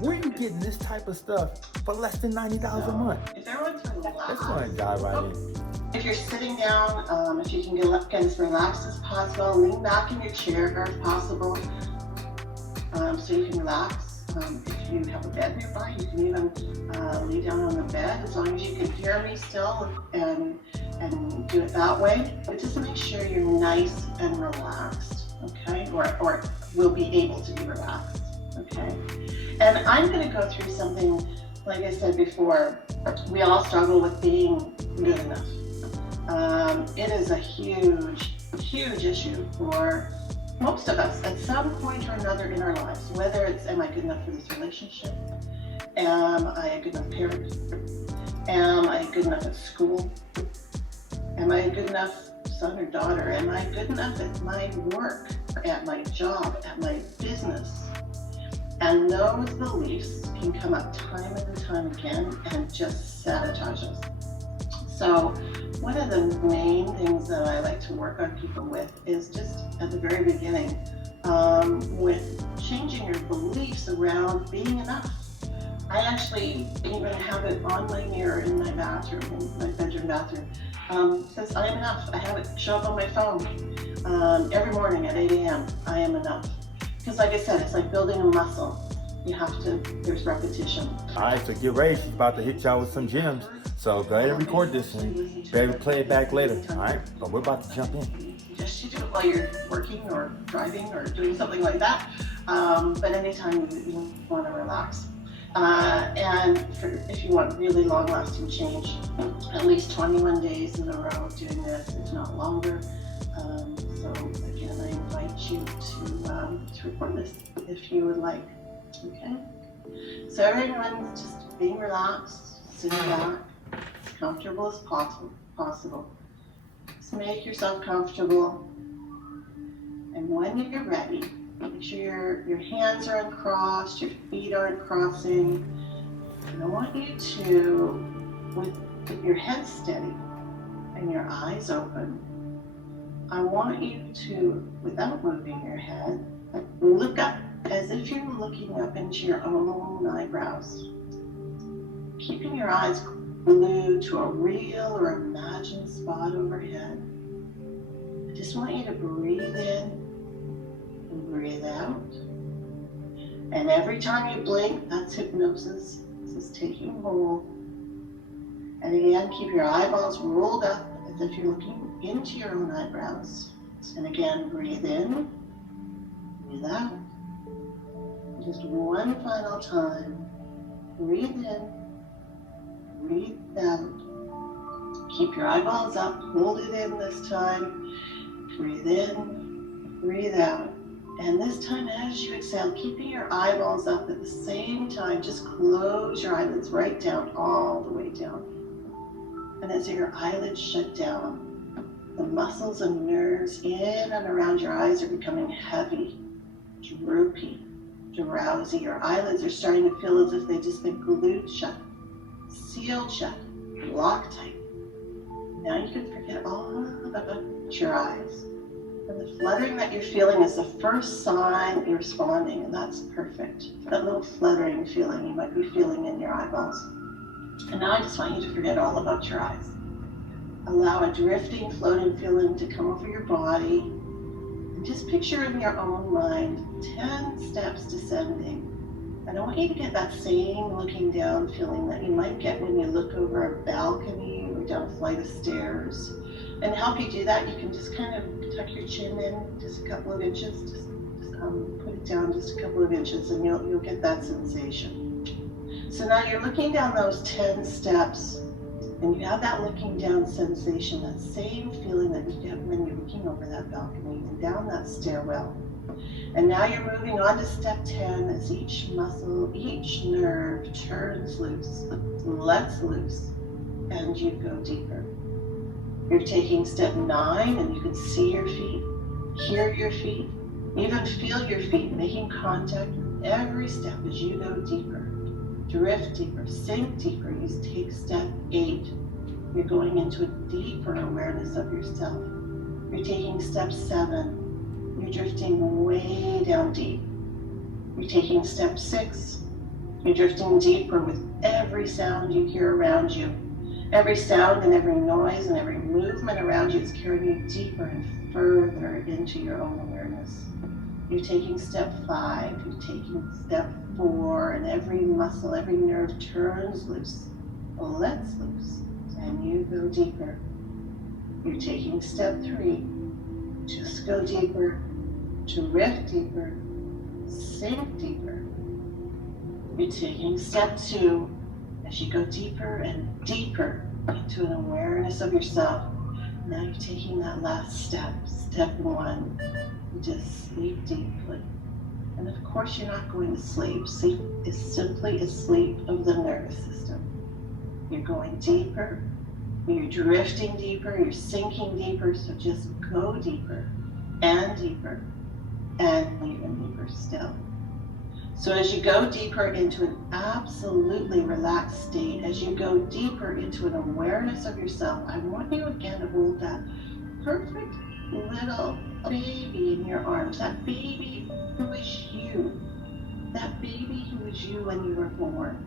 Where are you getting this type of stuff for less than $90 a month? If everyone's relaxed, That's going to dive right in. if you're sitting down, if you can get as relaxed as possible, lean back in your chair if possible, so you can relax. If you have a bed nearby, you can even lay down on the bed, as long as you can hear me still and do it that way. But just to make sure you're nice and relaxed, okay? Or will be able to be relaxed, okay? And I'm going to go through something, like I said before, we all struggle with being good enough. It is a huge, huge issue for most of us at some point or another in our lives, whether it's, am I good enough for this relationship? Am I a good enough parent? Am I good enough at school? Am I a good enough son or daughter? Am I good enough at my work, at my job, at my business? And those beliefs can come up time and time again and just sabotage us. So one of the main things that I like to work on people with is just at the very beginning, with changing your beliefs around being enough. I actually even have it on my mirror in my bathroom, in my bedroom bathroom. Says I am enough. I have it show up on my phone every morning at 8 a.m. I am enough. Because like I said, it's like building a muscle. You have to, there's repetition. All right, so get ready. She's about to hit y'all with some gems. So go ahead and record this and baby, play it back later. All right, but we're about to jump in. Yes, you do it while you're working or driving or doing something like that. But anytime you want to relax. And if you want really long-lasting change, at least 21 days in a row of doing this, if not longer. So again, I invite you to record this if you would like. Okay. So everyone's just being relaxed, sitting back, as comfortable as possible. Just make yourself comfortable And when you're ready, make sure your hands are uncrossed, your feet aren't crossing. And I want you to, with your head steady and your eyes open, I want you to, without moving your head, look up as if you're looking up into your own eyebrows. Keeping your eyes glued to a real or imagined spot overhead. I just want you to breathe in and breathe out. And every time you blink, that's hypnosis. This is taking hold. And again, keep your eyeballs rolled up as if you're looking into your own eyebrows. And again, breathe in, breathe out. Just one final time. Breathe in, breathe out. Keep your eyeballs up, hold it in this time. Breathe in, breathe out. And this time as you exhale, keeping your eyeballs up at the same time, just close your eyelids right down, all the way down. And as your eyelids shut down, the muscles and nerves in and around your eyes are becoming heavy, droopy, drowsy. Your eyelids are starting to feel as if they've just been glued shut, sealed shut, locked tight. Now you can forget all about your eyes. And the fluttering that you're feeling is the first sign that you're responding, and that's perfect. That little fluttering feeling you might be feeling in your eyeballs. And now I just want you to forget all about your eyes. Allow a drifting, floating feeling to come over your body. And just picture in your own mind 10 steps descending. And I want you to get that same looking down feeling that you might get when you look over a balcony or down a flight of stairs. And to help you do that, you can just kind of tuck your chin in just a couple of inches. Just put it down just a couple of inches and you'll get that sensation. So now you're looking down those 10 steps and you have that looking down sensation, that same feeling that you get when you're looking over that balcony and down that stairwell. And now you're moving on to step 10 as each muscle, each nerve turns loose, lets loose, and you go deeper. You're taking step 9 and you can see your feet, hear your feet, even feel your feet making contact with every step as you go deeper. Drift deeper, sink deeper. You take step 8. You're going into a deeper awareness of yourself. You're taking step 7. You're drifting way down deep. You're taking step 6. You're drifting deeper with every sound you hear around you. Every sound and every noise and every movement around you is carrying you deeper and further into your own awareness. You're taking step 5, you're taking step 4, and every muscle, every nerve turns loose, lets loose, and you go deeper. You're taking step 3, just go deeper, drift deeper, sink deeper. You're taking step 2, as you go deeper and deeper into an awareness of yourself. Now you're taking that last step, step 1. You just sleep deeply. And of course you're not going to sleep. Sleep is simply a sleep of the nervous system. You're going deeper, you're drifting deeper, you're sinking deeper, so just go deeper and deeper and even deeper still. So as you go deeper into an absolutely relaxed state, as you go deeper into an awareness of yourself, I want you again to hold that perfect little baby in your arms, that baby who is you, that baby who is you when you were born.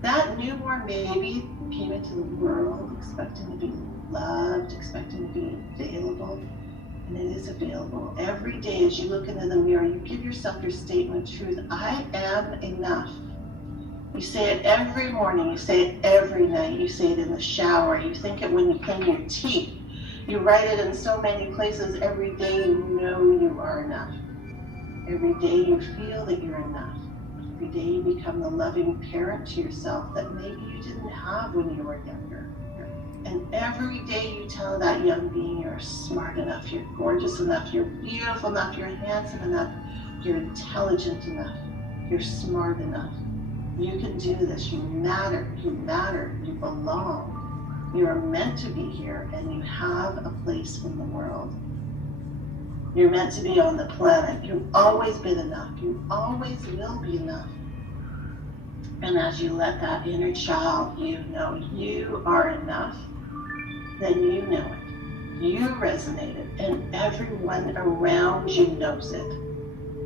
That newborn baby came into the world expecting to be loved, expecting to be available, and it is available. Every day as you look into the mirror, you give yourself your statement of truth, I am enough. You say it every morning, you say it every night, you say it in the shower, you think it when you clean your teeth. You write it in so many places. Every day you know you are enough. Every day you feel that you're enough. Every day you become the loving parent to yourself that maybe you didn't have when you were younger. And every day you tell that young being you're smart enough, you're gorgeous enough, you're beautiful enough, you're handsome enough, you're intelligent enough, you're smart enough. You can do this. You matter, you belong. You are meant to be here and you have a place in the world. You're meant to be on the planet. You've always been enough. You always will be enough. And as you let that inner child, you know you are enough, then you know it. You resonate it, and everyone around you knows it.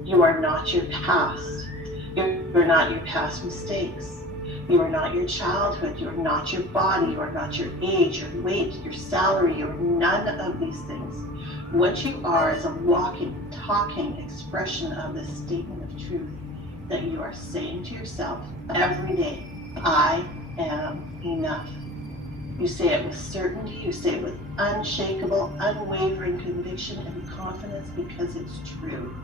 You are not your past. You're not your past mistakes. You are not your childhood. You are not your body. You are not your age, your weight, your salary. You are none of these things. What you are is a walking, talking expression of this statement of truth that you are saying to yourself every day, I am enough. You say it with certainty, you say it with unshakable, unwavering conviction and confidence because it's true.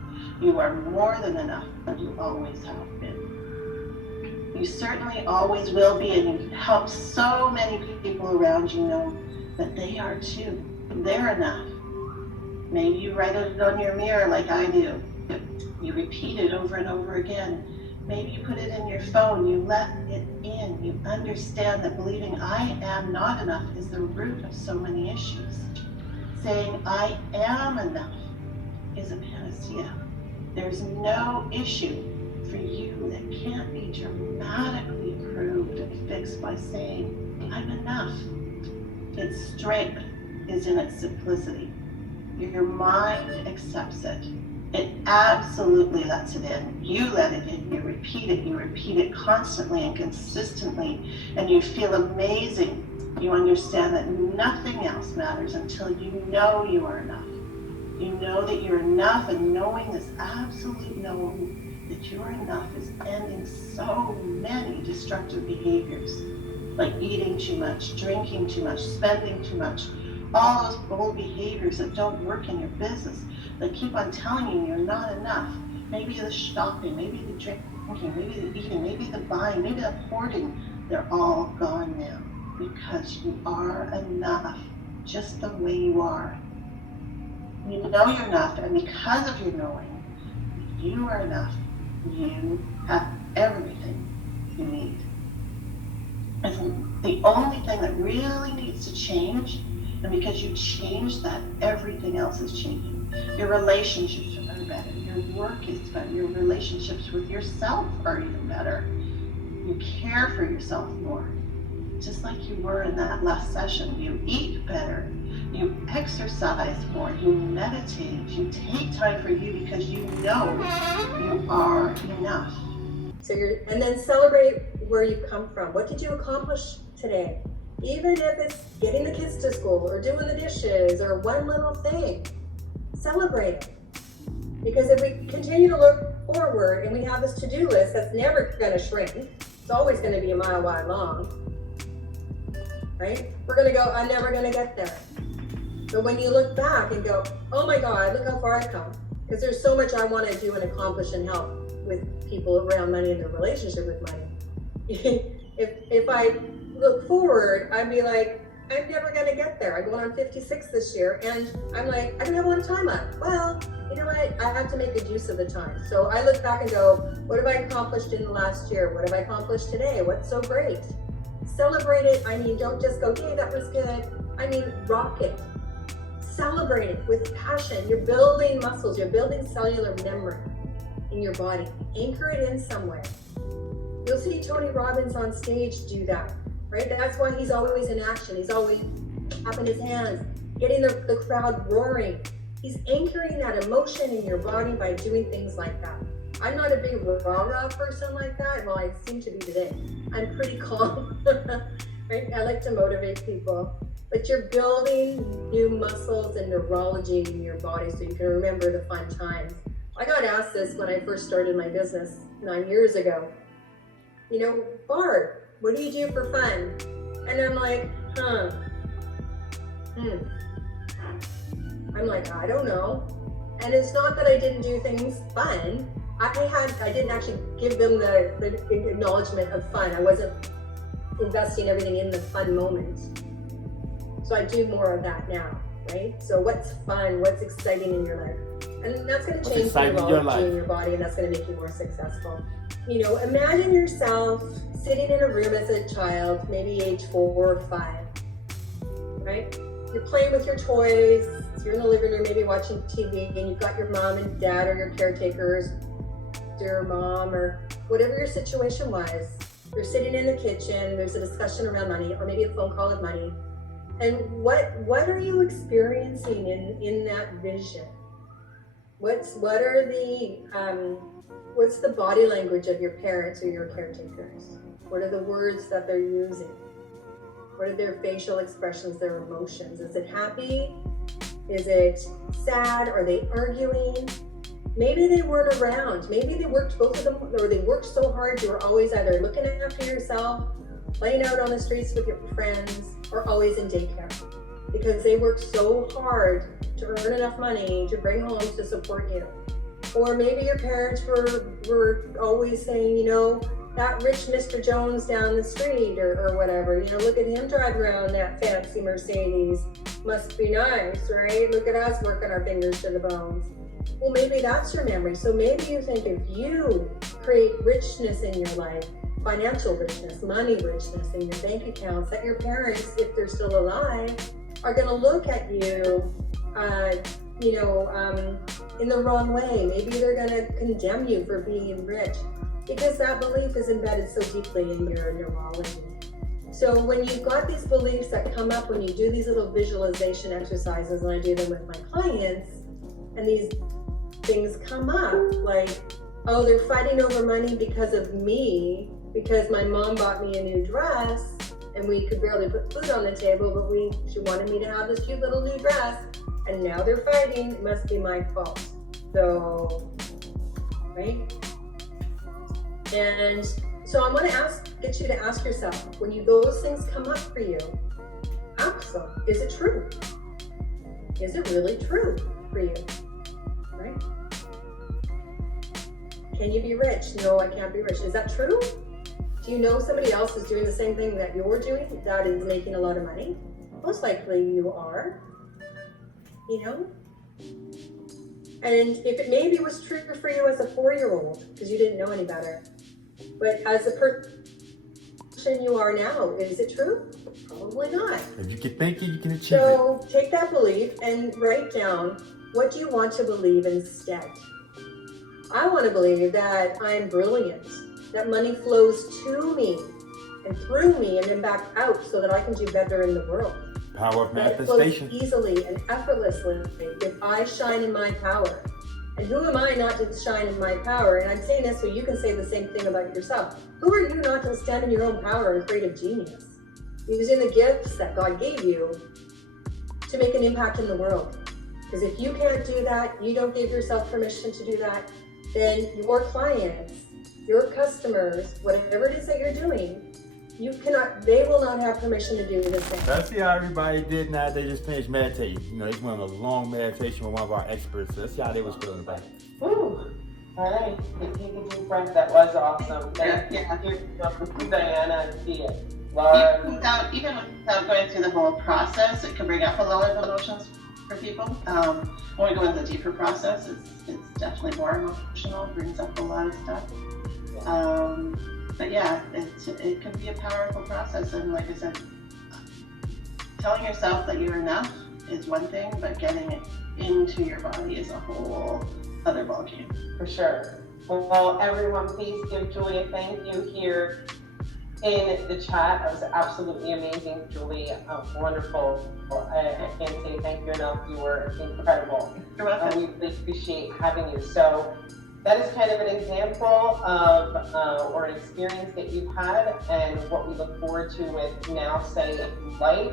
You are more than enough, but you always have been. You certainly always will be, and you help so many people around you know that they are too. They're enough. Maybe you write it on your mirror like I do. You repeat it over and over again. Maybe you put it in your phone, you let it in. You understand that believing I am not enough is the root of so many issues. Saying I am enough is a panacea. There's no issue for you that can't be dramatically improved and fixed by saying I'm enough. Its strength is in its simplicity. Your mind accepts it. It absolutely lets it in. You let it in. You repeat it constantly and consistently, and you feel amazing. You understand that nothing else matters until you know you are enough. You know that you're enough, and knowing this absolute knowing that you are enough is ending so many destructive behaviors, like eating too much, drinking too much, spending too much, all those old behaviors that don't work in your business, that keep on telling you you're not enough. Maybe the shopping, maybe the drinking, maybe the eating, maybe the buying, maybe the hoarding, they're all gone now because you are enough just the way you are. You know you're enough, and because of your knowing, you are enough. You have everything you need. And the only thing that really needs to change, and because you change that, everything else is changing. Your relationships are better. Your work is better. Your relationships with yourself are even better. You care for yourself more. Just like you were in that last session. You eat better. You exercise more. You meditate. You take time for you because you know you are enough. So and then celebrate where you've come from. What did you accomplish today? Even if it's getting the kids to school or doing the dishes or one little thing, celebrate it. Because if we continue to look forward and we have this to-do list that's never going to shrink, it's always going to be a mile wide long, right? We're going to go, I'm never going to get there. But when you look back and go, oh my God, look how far I've come. Because there's so much I want to do and accomplish and help with people around money and their relationship with money. If I look forward, I'd be like, I'm never going to get there. I'm going on 56 this year, and I'm like, I don't have a lot of time left. Well, you know what? I have to make good use of the time. So I look back and go, what have I accomplished in the last year? What have I accomplished today? What's so great? Celebrate it. I mean, don't just go, hey, that was good. I mean, rock it. Celebrate it with passion. You're building muscles. You're building cellular memory in your body. Anchor it in somewhere. You'll see Tony Robbins on stage do that, right? That's why he's always in action. He's always clapping his hands, getting the crowd roaring. He's anchoring that emotion in your body by doing things like that. I'm not a big rah-rah person like that. Well, I seem to be today. I'm pretty calm, right? I like to motivate people. But you're building new muscles and neurology in your body so you can remember the fun times. I got asked this when I first started my business 9 years ago. You know, Barb, what do you do for fun? And I'm like, I'm like, I don't know. And it's not that I didn't do things fun. I didn't actually give them the acknowledgement of fun. I wasn't investing everything in the fun moments. So I do more of that now, right? So what's fun? What's exciting in your life? And that's going to change the neurology in your body, and that's going to make you more successful. You know, imagine yourself sitting in a room as a child, maybe age 4 or 5, right? You're playing with your toys, you're in the living room, maybe watching TV, and you've got your mom and dad or your caretakers, your mom, or whatever your situation was. You're sitting in the kitchen, there's a discussion around money, or maybe a phone call of money. And what are you experiencing in that vision? What's the body language of your parents or your caretakers? What are the words that they're using? What are their facial expressions, their emotions? Is it happy? Is it sad? Are they arguing? Maybe they weren't around. Maybe they worked, both of them, or they worked so hard you were always either looking after yourself, playing out on the streets with your friends, or always in daycare. Because they worked so hard to earn enough money to bring home to support you. Or maybe your parents were always saying, you know, that rich Mr. Jones down the street or whatever, you know, look at him drive around that fancy Mercedes. Must be nice, right? Look at us working our fingers to the bones. Well, maybe that's your memory. So maybe you think if you create richness in your life, financial richness, money richness in your bank accounts, that your parents, if they're still alive, are going to look at you, in the wrong way. Maybe they're going to condemn you for being rich because that belief is embedded so deeply in your neurology. So when you've got these beliefs that come up when you do these little visualization exercises, and I do them with my clients, and these things come up like, oh, they're fighting over money because of me, because my mom bought me a new dress and we could barely put food on the table, but she wanted me to have this cute little new dress, and now they're fighting. It must be my fault. So, right? And so I'm going to get you to ask yourself, when those things come up for you, ask them, is it true? Is it really true for you? Right? Can you be rich? No, I can't be rich. Is that true? Do you know somebody else is doing the same thing that you're doing that is making a lot of money? Most likely you are, you know? And if it maybe was true for you as a 4-year-old, because you didn't know any better, but as a person you are now, is it true? Probably not. If you can think it, you can achieve So take that belief and write down, what do you want to believe instead? I want to believe that I'm brilliant, that money flows to me and through me and then back out so that I can do better in the world. it. Power of That it flows manifestation. easily and effortlessly if I shine in my power. And who am I not to shine in my power? And I'm saying this so you can say the same thing about yourself. Who are you not to stand in your own power and creative genius? Using the gifts that God gave you to make an impact in the world. Because if you can't do that, you don't give yourself permission to do that, then your clients, your customers, whatever it is that you're doing, they will not have permission to do the same. Let's see how everybody did now. They just finished meditating. You know, they went on a long meditation with one of our experts. Let's see how they was feeling about it. Woo! All right, take a deep breath. That was awesome. Thank you, Diana and Tia. Laura. Even without going through the whole process, it can bring up a lot of emotions for people. When we go into the deeper process, it's definitely more emotional, brings up a lot of stuff. But yeah, it can be a powerful process, and like I said, telling yourself that you're enough is one thing, but getting it into your body is a whole other ballgame. For sure. Well, everyone, please give Julie a thank you here in the chat. That was absolutely amazing, Julie. Wonderful. I can't say thank you enough. You were incredible. You're welcome. We really appreciate having you. So that is kind of an example of or an experience that you've had, and what we look forward to with Nowsite Life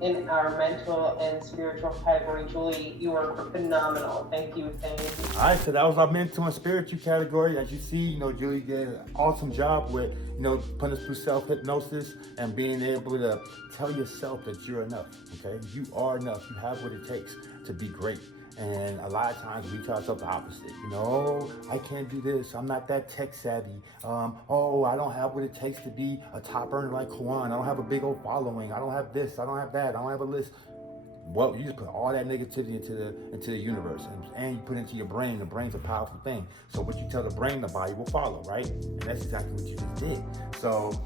in our mental and spiritual category. Julie, you are phenomenal. Thank you. Thank you. All right, so that was our mental and spiritual category. As you see, you know, Julie did an awesome job with, you know, putting us through self-hypnosis and being able to tell yourself that you're enough, okay? You are enough. You have what it takes to be great. And a lot of times we tell ourselves the opposite. You know, oh, I can't do this. I'm not that tech savvy. Oh, I don't have what it takes to be a top earner like Kwan. I don't have a big old following. I don't have this. I don't have that. I don't have a list. Well, you just put all that negativity into the universe, and you put it into your brain. The brain's a powerful thing. So what you tell the brain, the body will follow, right? And that's exactly what you just did. So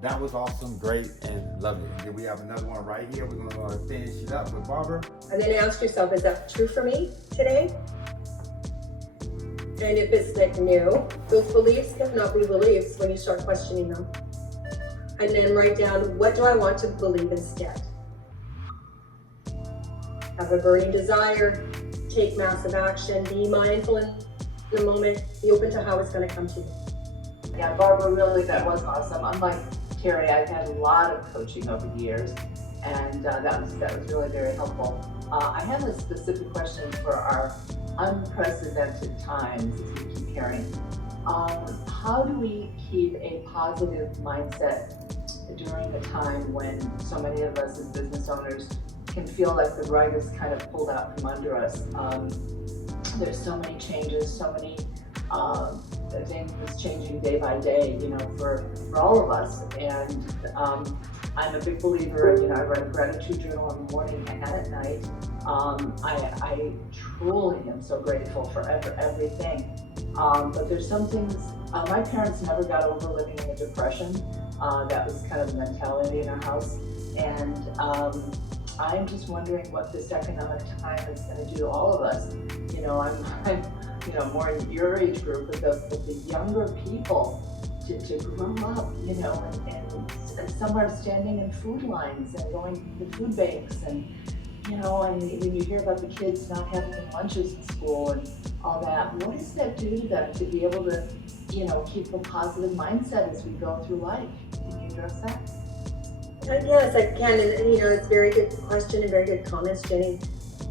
That was awesome, great, and lovely. And then we have another one right here. We're going to finish it up with Barbara. And then ask yourself, is that true for me today? And if it's like no, those beliefs cannot be beliefs when you start questioning them. And then write down, what do I want to believe instead? Have a burning desire, take massive action, be mindful in the moment, be open to how it's going to come to you. Yeah, Barbara, really, that was awesome. Unlike Terry, I've had a lot of coaching over the years, and that was really very helpful. I have a specific question for our unprecedented times as we keep hearing. How do we keep a positive mindset during a time when so many of us as business owners can feel like the rug is kind of pulled out from under us? There's so many changes, so many things changing day by day, for all of us. And I'm a big believer, I write a gratitude journal in the morning and at night. I truly am so grateful for everything. But there's some things, my parents never got over living in a depression. That was kind of the mentality in our house. And I'm just wondering what this economic time is going to do to all of us. I'm more in your age group, but the younger people to grow up, and some are standing in food lines and going to food banks, and when you hear about the kids not having lunches in school and all that, what does that do to them to be able to, keep a positive mindset as we go through life? Can you address that? Yes, I can, and it's a very good question and very good comments, Jenny.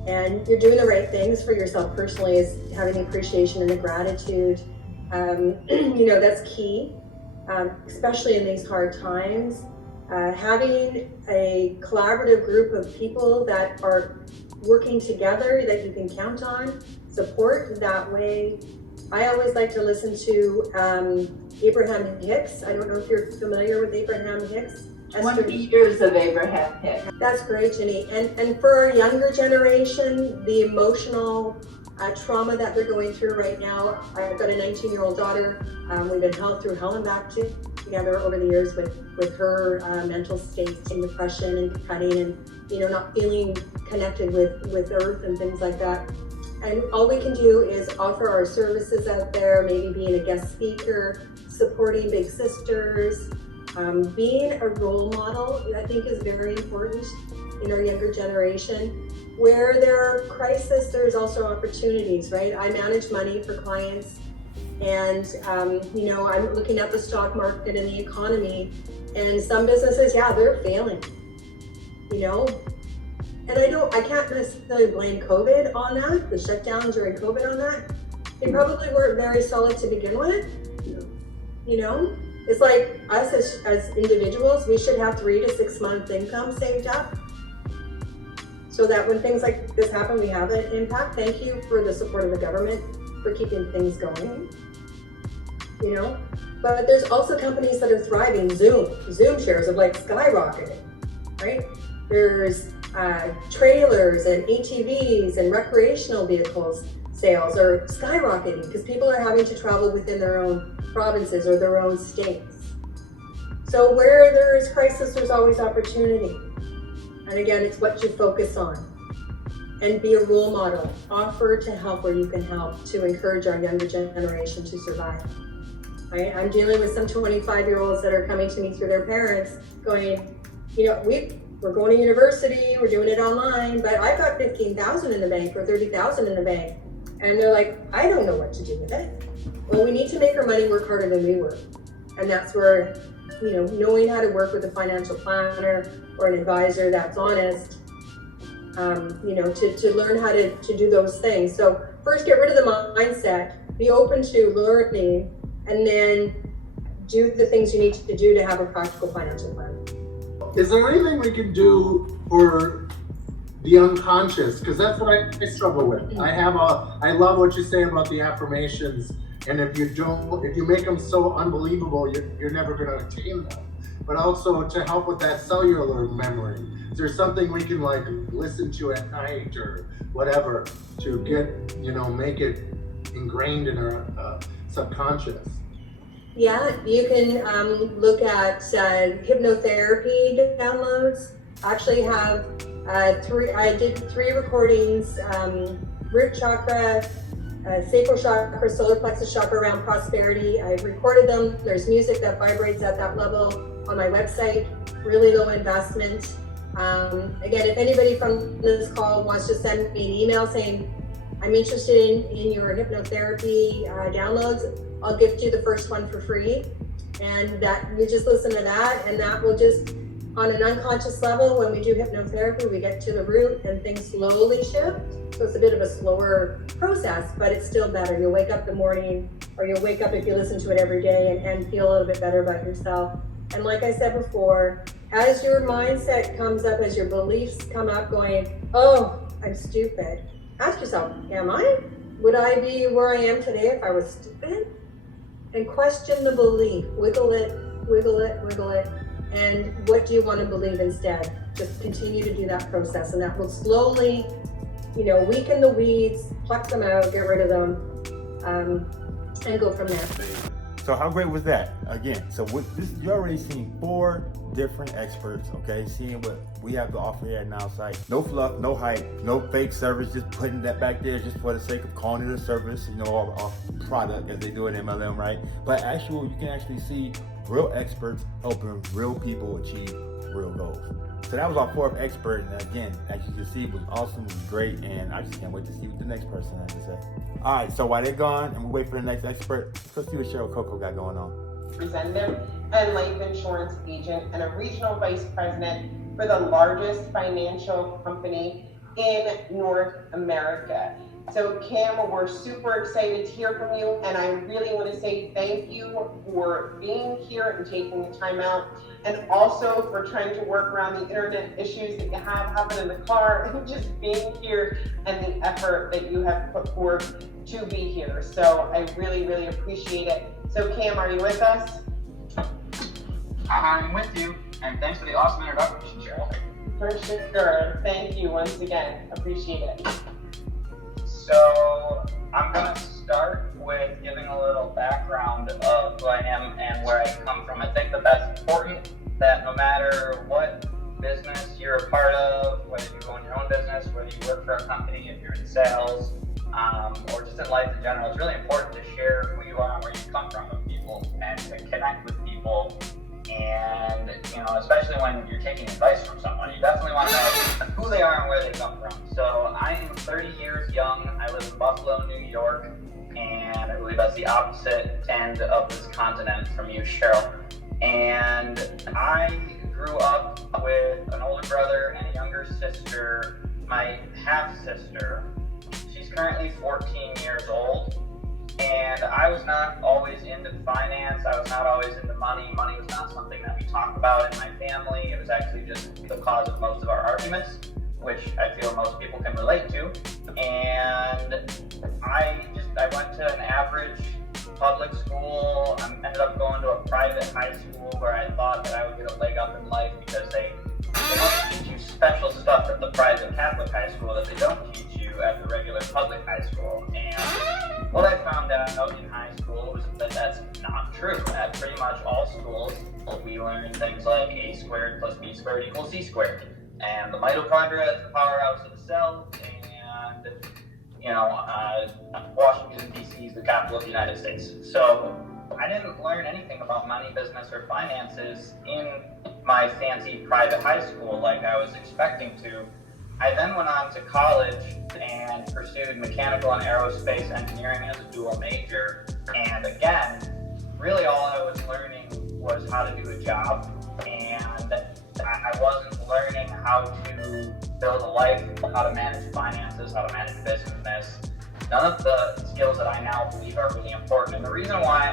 And you're doing the right things for yourself personally, is having the appreciation and the gratitude. That's key, especially in these hard times. Having a collaborative group of people that are working together that you can count on, support that way. I always like to listen to Abraham Hicks. I don't know if you're familiar with Abraham Hicks. 20 years of Abraham Hicks. That's great, Jenny. And for our younger generation, the emotional trauma that they're going through right now. I've got a 19-year-old daughter. We've been held through hell and back together over the years with her mental state and depression and cutting and, not feeling connected with earth and things like that. And all we can do is offer our services out there, maybe being a guest speaker, supporting big sisters, being a role model, I think, is very important in our younger generation. Where there are crises, there's also opportunities, right? I manage money for clients, and I'm looking at the stock market and the economy, and some businesses, they're failing, and I can't necessarily blame COVID on that, the shutdown during COVID on that. They probably weren't very solid to begin with, It's like us as individuals, we should have 3 to 6 month income saved up so that when things like this happen, we have an impact. Thank you for the support of the government for keeping things going, But there's also companies that are thriving. Zoom shares have skyrocketed, right? There's trailers and ATVs and recreational vehicles sales are skyrocketing because people are having to travel within their own provinces or their own states. So where there is crisis, there's always opportunity. And again, it's what you focus on. And be a role model. Offer to help where you can help to encourage our younger generation to survive. Right? I'm dealing with some 25-year-olds that are coming to me through their parents going, we're going to university, we're doing it online, but I've got $15,000 in the bank or $30,000 in the bank. And they're like, I don't know what to do with it. Well, we need to make our money work harder than we work. And that's where, knowing how to work with a financial planner or an advisor that's honest, to learn how to do those things. So first, get rid of the mindset, be open to learning, and then do the things you need to do to have a practical financial plan. Is there anything we can do for the unconscious? Because that's what I struggle with. I love what you say about the affirmations, and if you make them so unbelievable, you're never going to attain them. But also to help with that cellular memory. Is there something we can listen to at night or whatever to get, make it ingrained in our subconscious? Yeah, you can look at hypnotherapy downloads. I actually have I did 3 recordings, root chakra, sacral chakra, solar plexus chakra around prosperity. I recorded them. There's music that vibrates at that level on my website, really low investment. Again, if anybody from this call wants to send me an email saying, I'm interested in your hypnotherapy downloads, I'll gift you the first one for free. And that you just listen to that, and that will just, on an unconscious level, when we do hypnotherapy, we get to the root and things slowly shift. So it's a bit of a slower process, but it's still better. You'll wake up in the morning, or you'll wake up if you listen to it every day and feel a little bit better about yourself. And like I said before, as your mindset comes up, as your beliefs come up going, oh, I'm stupid. Ask yourself, am I? Would I be where I am today if I was stupid? And question the belief, wiggle it, wiggle it, wiggle it. And what do you want to believe instead? Just continue to do that process, and that will slowly, weaken the weeds, pluck them out, get rid of them, and go from there. So how great was that? Again, so with this, you already seen 4 different experts, okay? Seeing what we have to offer here at Nowsite. No fluff, no hype, no fake service, just putting that back there just for the sake of calling it a service, our product as they do it in MLM, right? But you can actually see real experts helping real people achieve real goals. So that was our 4th expert, and again, as you can see, it was awesome, it was great, and I just can't wait to see what the next person has to say. All right, so while they're gone and we wait for the next expert, let's see what Cheryl Coco got going on. Representative and life insurance agent and a regional vice president for the largest financial company in North America. So Cam, we're super excited to hear from you, and I really want to say thank you for being here and taking the time out, and also for trying to work around the internet issues that you have happen in the car, and just being here and the effort that you have put forth to be here. So I really, really appreciate it. So Cam, are you with us? I'm with you, and thanks for the awesome introduction, Cheryl. For sure. Thank you once again. Appreciate it. So I'm going to start with giving a little background of who I am and where I come from. I think that that's important, that no matter what business you're a part of, whether you own your own business, whether you work for a company, if you're in sales, or just in life in general, it's really important to share who you are and where you come from with people and to connect with people. And, especially when you're taking advice from someone, you definitely want to know who they are and where they come from. So I am 30 years young. I live in Buffalo, New York, and I believe that's the opposite end of this continent from you, Cheryl. And I grew up with an older brother and a younger sister. My half-sister, she's currently 14 years old. And I was not always into finance. I was not always into money. Money was not something that we talked about in my family. It was actually just the cause of most of our arguments, which I feel most people can relate to. And I went to an average public school. I ended up going to a private high school where I thought that I would get a leg up in life because they don't teach you special stuff at the private Catholic high school that they don't teach you at the regular public high school. And what I found out in high school was that that's not true. At pretty much all schools, we learn things like a squared plus b squared equals c squared. And the mitochondria is the powerhouse of the cell, and Washington, D.C. is the capital of the United States. So I didn't learn anything about money, business, or finances in my fancy private high school like I was expecting to. I then went on to college and pursued mechanical and aerospace engineering as a dual major. And again, really all I was learning was how to do a job. And I wasn't learning how to build a life, how to manage finances, how to manage business. None of the skills that I now believe are really important. And the reason why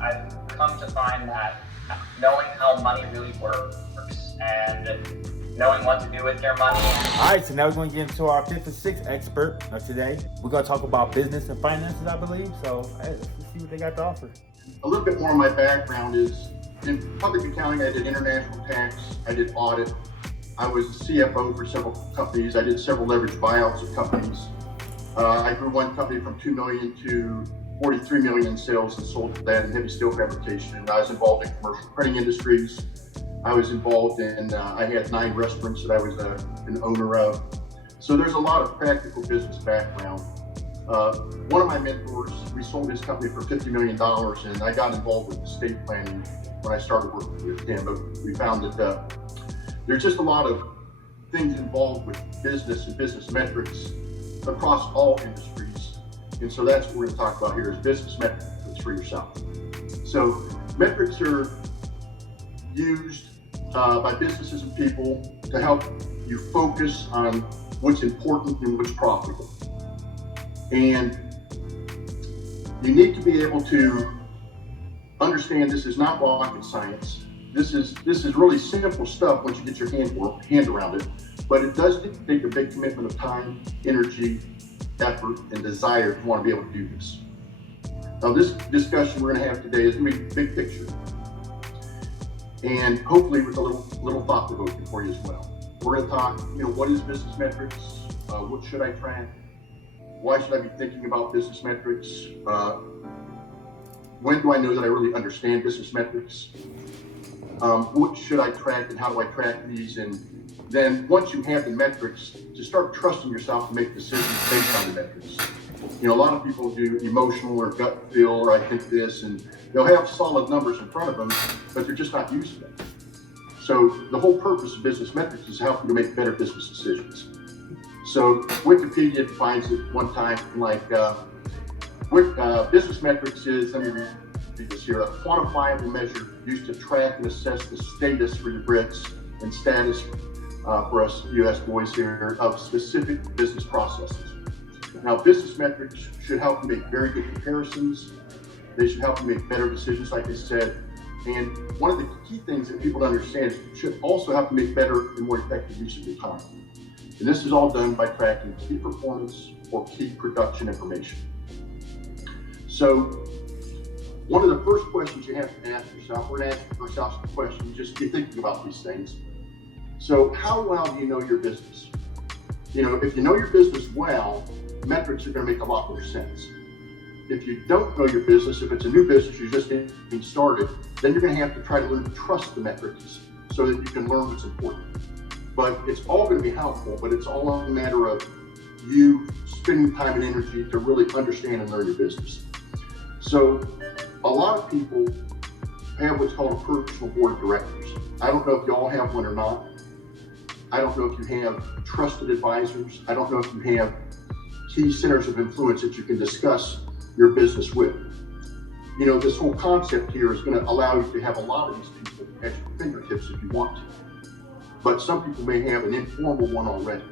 I've come to find that knowing how money really works and knowing what to do with your money. All right, so now we're going to get into our 5th and 6th expert of today. We're going to talk about business and finances, I believe. So let's see what they got to offer. A little bit more of my background is in public accounting. I did international tax, I did audit. I was CFO for several companies. I did several leveraged buyouts of companies. I grew one company from $2 million to 43 million in sales and sold that in heavy steel fabrication. And I was involved in commercial printing industries. I was involved in, I had 9 restaurants that I was an owner of. So there's a lot of practical business background. One of my mentors, we sold his company for $50 million, and I got involved with estate planning when I started working with him. But we found that there's just a lot of things involved with business and business metrics across all industries. And so that's what we're going to talk about here is business metrics for yourself. So metrics are used by businesses and people to help you focus on what's important and what's profitable. And you need to be able to understand this is not rocket science. This is really simple stuff once you get your hand around it, but it does take a big commitment of time, energy, effort, and desire to want to be able to do this. Now, this discussion we're going to have today is going to be big picture, and hopefully with a little thought provoking for you as well. We're going to talk, what is business metrics? What should I track? Why should I be thinking about business metrics? When do I know that I really understand business metrics? What should I track and how do I track these? And then once you have the metrics, to start trusting yourself to make decisions based on the metrics. A lot of people do emotional or gut feel, or I think this, and they'll have solid numbers in front of them, but they're just not using them. So the whole purpose of business metrics is to help you to make better business decisions. So Wikipedia defines it one time like business metrics is, let me read this here, a quantifiable measure used to track and assess the status for your Brits and status for us US boys here of specific business processes. Now, business metrics should help you make very good comparisons. They should help you make better decisions, like I said. And one of the key things that people don't understand is it should also help you make better and more effective use of your time. And this is all done by tracking key performance or key production information. So one of the first questions you have to ask yourself, we're going to ask ourselves the question, just be thinking about these things. So how well do you know your business? If you know your business well, metrics are going to make a lot more sense. If you don't know your business, if it's a new business, you're just getting started, then you're going to have to try to learn to trust the metrics so that you can learn what's important. But it's all going to be helpful, but it's all a matter of you spending time and energy to really understand and learn your business. So a lot of people have what's called a personal board of directors. I don't know if you all have one or not. I don't know if you have trusted advisors. I don't know if you have key centers of influence that you can discuss your business with. This whole concept here is going to allow you to have a lot of these people at your fingertips if you want to. But some people may have an informal one already.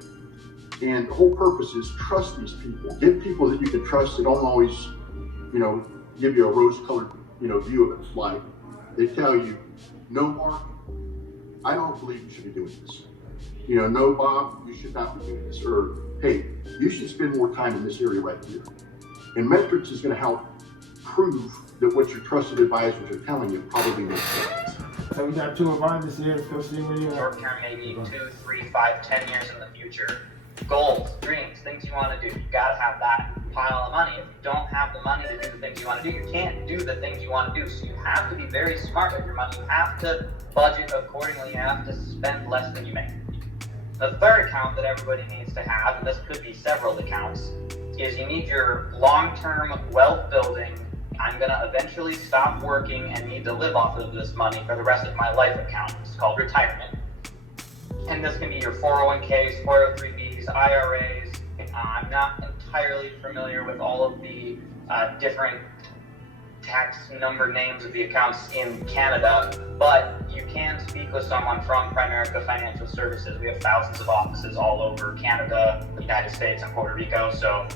And the whole purpose is trust these people. Get people that you can trust that don't always, give you a rose-colored, view of it. Like they tell you, no, Mark, I don't believe you should be doing this. No, Bob, you should not be doing this. Or, hey, you should spend more time in this area right here. And metrics is going to help prove that what your trusted advisors are telling you probably makes sense. So we got 2 advisors here. Let's go see where you are. Short term, maybe 2, 3, 5, 10 years in the future. Goals, dreams, things you want to do. You got to have that pile of money. If you don't have the money to do the things you want to do, you can't do the things you want to do. So you have to be very smart with your money. You have to budget accordingly. You have to spend less than you make. The third account that everybody needs to have, and this could be several accounts, is you need your long-term wealth building. I'm going to eventually stop working and need to live off of this money for the rest of my life account. It's called retirement. And this can be your 401ks, 403bs, IRAs. I'm not entirely familiar with all of the different tax number names of the accounts in Canada, but you can speak with someone from Primerica Financial Services. We have thousands of offices all over Canada, the United States, and Puerto Rico. So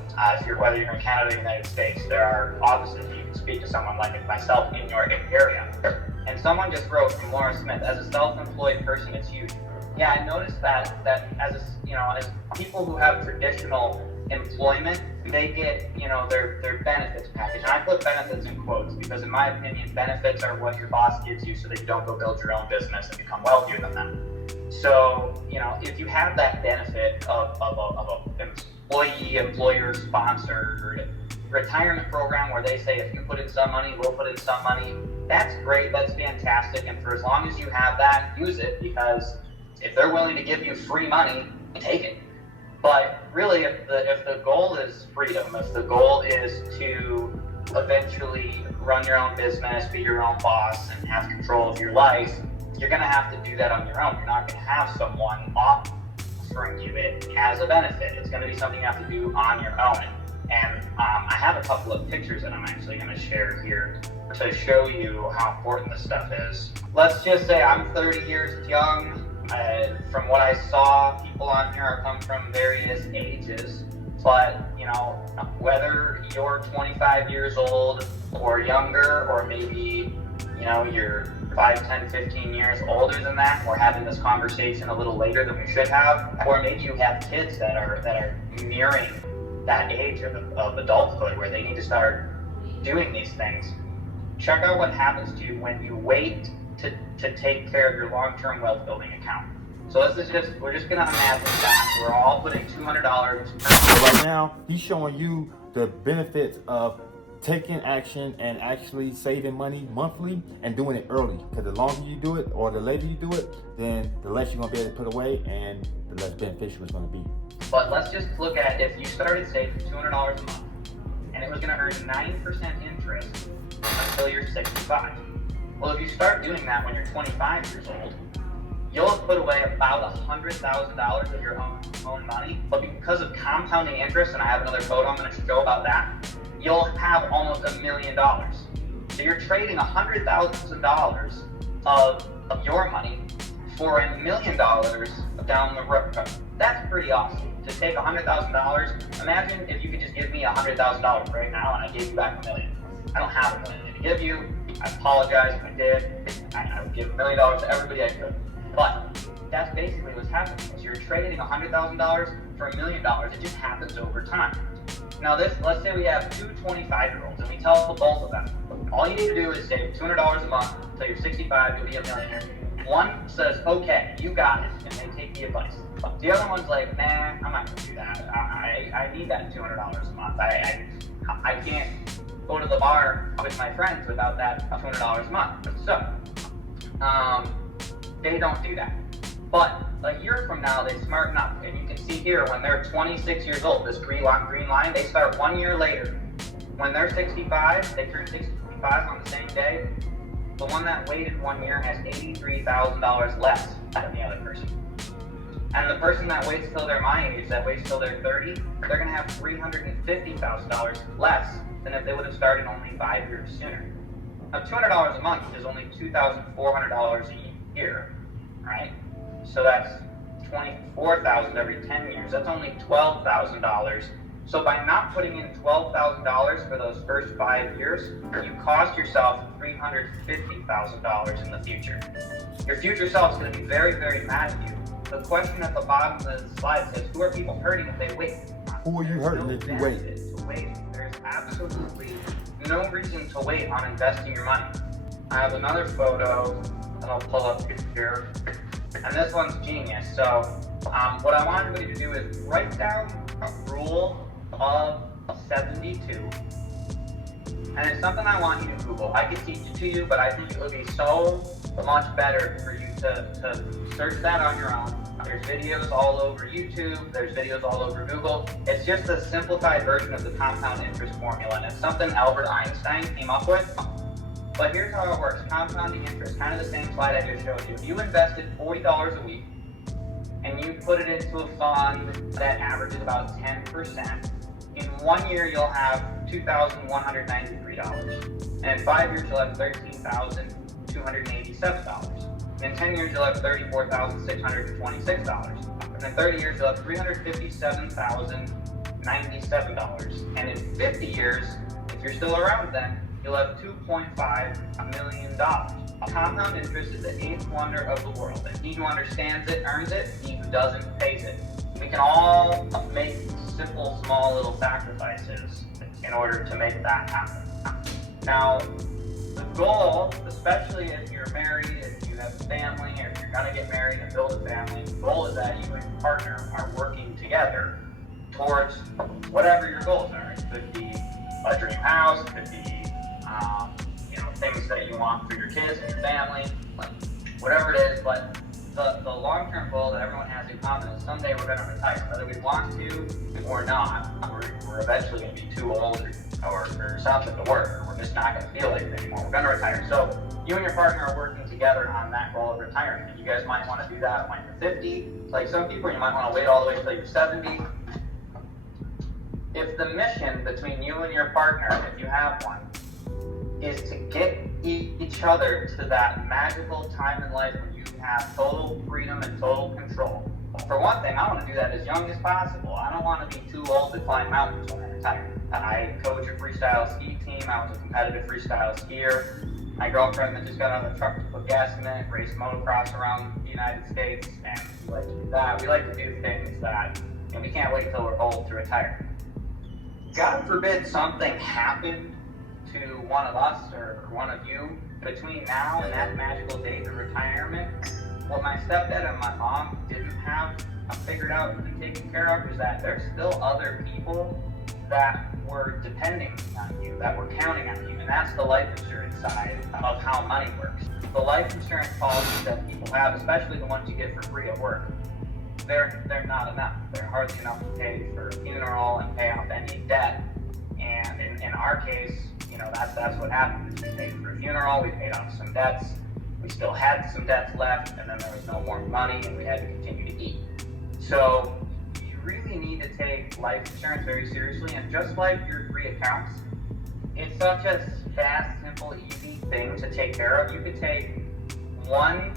whether you're in Canada or the United States, there are offices you can speak to someone like myself in your area. And someone just wrote from Laura Smith, as a self-employed person, it's huge. Yeah, I noticed that as people who have traditional employment, they get, their benefits package. And I put benefits in quotes because in my opinion, benefits are what your boss gives you so that you don't go build your own business and become wealthier than them. So, if you have that benefit of employee, employer sponsored retirement program where they say if you put in some money, we'll put in some money. That's great, that's fantastic, and for as long as you have that, use it, because if they're willing to give you free money, take it. But really, if the goal is freedom, if the goal is to eventually run your own business, be your own boss, and have control of your life, you're going to have to do that on your own. You're not going to have someone offering you it as a benefit. It's going to be something you have to do on your own. And I have a couple of pictures that I'm actually going to share here to show you how important this stuff is. Let's just say I'm 30 years young. From what I saw, people on here come from various ages. But, you know, whether you're 25 years old or younger, or maybe, you know, you're 5, 10, 15 years older than that, we're having this conversation a little later than we should have, or maybe you have kids that are nearing that age of adulthood where they need to start doing these things. Check out what happens to you when you wait to take care of your long-term wealth building account. So we're just gonna imagine that we're all putting $200. So right now, he's showing you the benefits of taking action and actually saving money monthly and doing it early. Because the longer you do it or the later you do it, then the less you're gonna be able to put away and the less beneficial it's gonna be. But let's just look at if you started saving $200 a month and it was gonna earn 9% interest until you're 65. Well, if you start doing that when you're 25 years old, you'll have put away about $100,000 of your own money, but because of compounding interest, and I have another photo I'm going to show about that, you'll have almost $1 million. So you're trading $100,000 of your money for $1 million down the road. That's pretty awesome. To take $100,000, imagine if you could just give me $100,000 right now and I gave you back $1 million. I don't have $1 million to give you. I apologize if I did. I would give $1 million to everybody I could. But that's basically what's happening. Is you're trading $100,000 for $1 million. It just happens over time. Now let's say we have two 25-year-olds and we tell both of them, all you need to do is save $200 a month until you're 65, you'll be a millionaire. One says, okay, you got it, and they take the advice. The other one's like, nah, I'm not gonna do that. I need that $200 a month. I can't go to the bar with my friends without that $200 a month. So, they don't do that. But a year from now, they smarten up. And you can see here, when they're 26 years old, this green line, they start 1 year later. When they're 65, they turn 65 on the same day. The one that waited 1 year has $83,000 less than the other person. And the person that waits till they're my age, that waits till they're 30, they're gonna have $350,000 less than if they would have started only 5 years sooner. Now, $200 a month is only $2,400 a year, right? So that's $24,000 every 10 years. That's only $12,000. So by not putting in $12,000 for those first 5 years, you cost yourself $350,000 in the future. Your future self is going to be very, very mad at you. The question at the bottom of the slide says, who are people hurting if they wait? Who are you hurting if you wait? To wait. There's absolutely no reason to wait on investing your money. I have another photo that I'll pull up here, and this one's genius. So what I want everybody to do is write down a rule of 72, and it's something I want you to Google. I could teach it to you, but I think it would be so much better for you to search that on your own. There's videos all over YouTube, there's videos all over Google. It's just a simplified version of the compound interest formula, and it's something Albert Einstein came up with. But here's how it works. Compounding interest, kind of the same slide I just showed you. If you invested $40 a week and you put it into a fund that averages about 10%, in 1 year you'll have $2,193. And in 5 years you'll have $13,287. In 10 years you'll have $34,626. And in 30 years you'll have $357,097. And in 50 years, if you're still around then, you'll have $2.5 million. Compound interest is the eighth wonder of the world. And he who understands it earns it, he who doesn't pays it. We can all make simple, small little sacrifices in order to make that happen. Now, the goal, especially if you're married, if you have a family, or if you're gonna get married and build a family, the goal is that you and your partner are working together towards whatever your goals are. It could be a dream house, it could be things that you want for your kids and your family, like whatever it is. But the long-term goal that everyone has in common is someday we're going to retire, whether we want to or not. We're eventually going to be too old or something to work, or we're just not going to feel like it anymore. We're going to retire. So you and your partner are working together on that goal of retirement. You guys might want to do that when you're 50. Like some people, you might want to wait all the way until you're 70. If the mission between you and your partner, if you have one, is to get each other to that magical time in life when you have total freedom and total control. For one thing, I want to do that as young as possible. I don't want to be too old to climb mountains when I retire. I coach a freestyle ski team. I was a competitive freestyle skier. My girlfriend that just got on the truck to put gas in it, race motocross around the United States, and we like to do that. We like to do things that, we can't wait until we're old to retire. God forbid something happened to one of us or one of you between now and that magical date of retirement. What my stepdad and my mom didn't have figured out and taken care of is that there's still other people that were depending on you, that were counting on you, and that's the life insurance side of how money works. The life insurance policies that people have, especially the ones you get for free at work, they're not enough. They're hardly enough to pay for a funeral and pay off any debt. And in our case, that's what happened. We paid for a funeral, we paid off some debts, we still had some debts left, and then there was no more money, and we had to continue to eat. So you really need to take life insurance very seriously, and just like your free accounts, it's such a fast, simple, easy thing to take care of. You could take one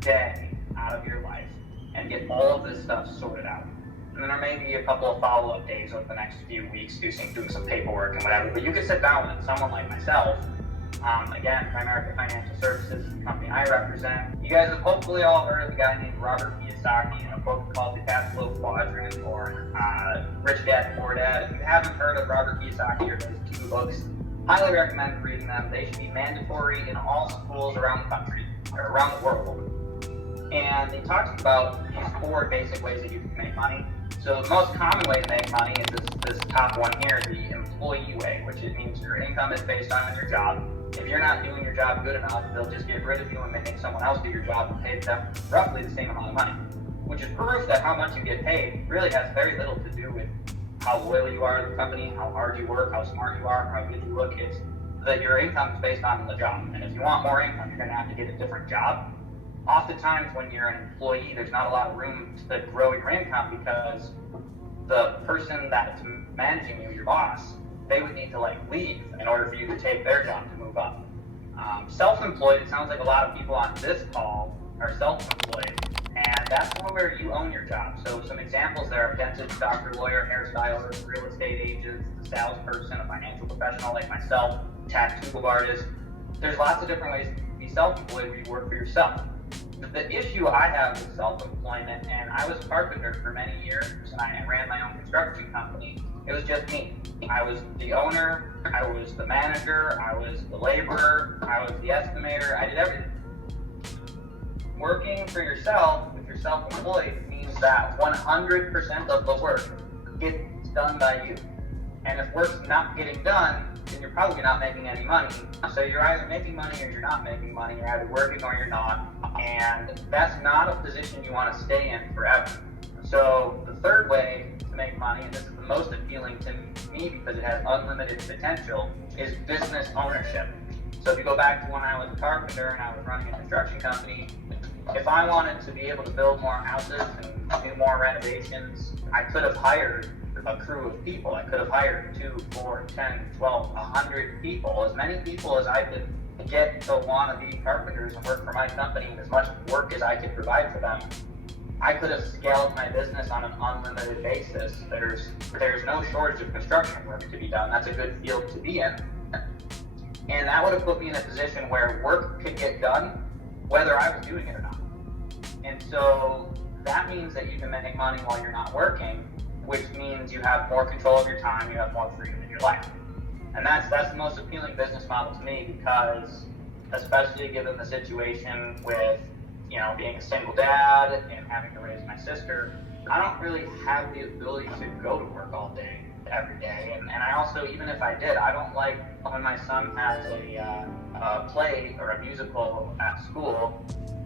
day out of your life and get all of this stuff sorted out. And then there may be a couple of follow-up days over the next few weeks doing some paperwork and whatever. But you could sit down with someone like myself, again, Primerica Financial Services, the company I represent. You guys have hopefully all heard of a guy named Robert Kiyosaki in a book called The Cash Flow Quadrant or Rich Dad, Poor Dad. If you haven't heard of Robert Kiyosaki or his 2 books, highly recommend reading them. They should be mandatory in all schools around the country, or around the world. And he talks about these 4 basic ways that you can make money. So the most common way to make money is this top one here, the employee way, which it means your income is based on your job. If you're not doing your job good enough, they'll just get rid of you and make someone else do your job and pay them roughly the same amount of money, which is proof that how much you get paid really has very little to do with how loyal you are to the company, how hard you work, how smart you are, how good you look. It's that your income is based on the job. And if you want more income, you're going to have to get a different job. Oftentimes when you're an employee, there's not a lot of room to grow your income because the person that's managing you, your boss, they would need to leave in order for you to take their job to move up. Self-employed, it sounds like a lot of people on this call are self-employed, and that's one where you own your job. So some examples there are dentist, doctor, lawyer, hairstylist, real estate agents, a salesperson, a financial professional like myself, tattoo artist. There's lots of different ways to be self-employed where you work for yourself. The issue I have with self-employment, and I was a carpenter for many years, and I ran my own construction company. It was just me. I was the owner, I was the manager, I was the laborer, I was the estimator, I did everything. Working for yourself, if you're self-employed, means that 100% of the work gets done by you. And if work's not getting done, then you're probably not making any money. So you're either making money or you're not making money. You're either working or you're not. And that's not a position you want to stay in forever. So the third way to make money, and this is the most appealing to me because it has unlimited potential, is business ownership. So if you go back to when I was a carpenter and I was running a construction company, if I wanted to be able to build more houses and do more renovations, I could have hired a crew of people. I could have hired 2, 4, 10, 12, 100 people, as many people as I could get to want to be carpenters and work for my company, and as much work as I could provide for them. I could have scaled my business on an unlimited basis. There's no shortage of construction work to be done. That's a good field to be in. And that would have put me in a position where work could get done whether I was doing it or not. And so that means that you can make money while you're not working, which means you have more control of your time, you have more freedom in your life. And that's the most appealing business model to me because, especially given the situation with, being a single dad and having to raise my sister, I don't really have the ability to go to work all day. every day. And I also, even if I did, I don't like when my son has a play or a musical at school,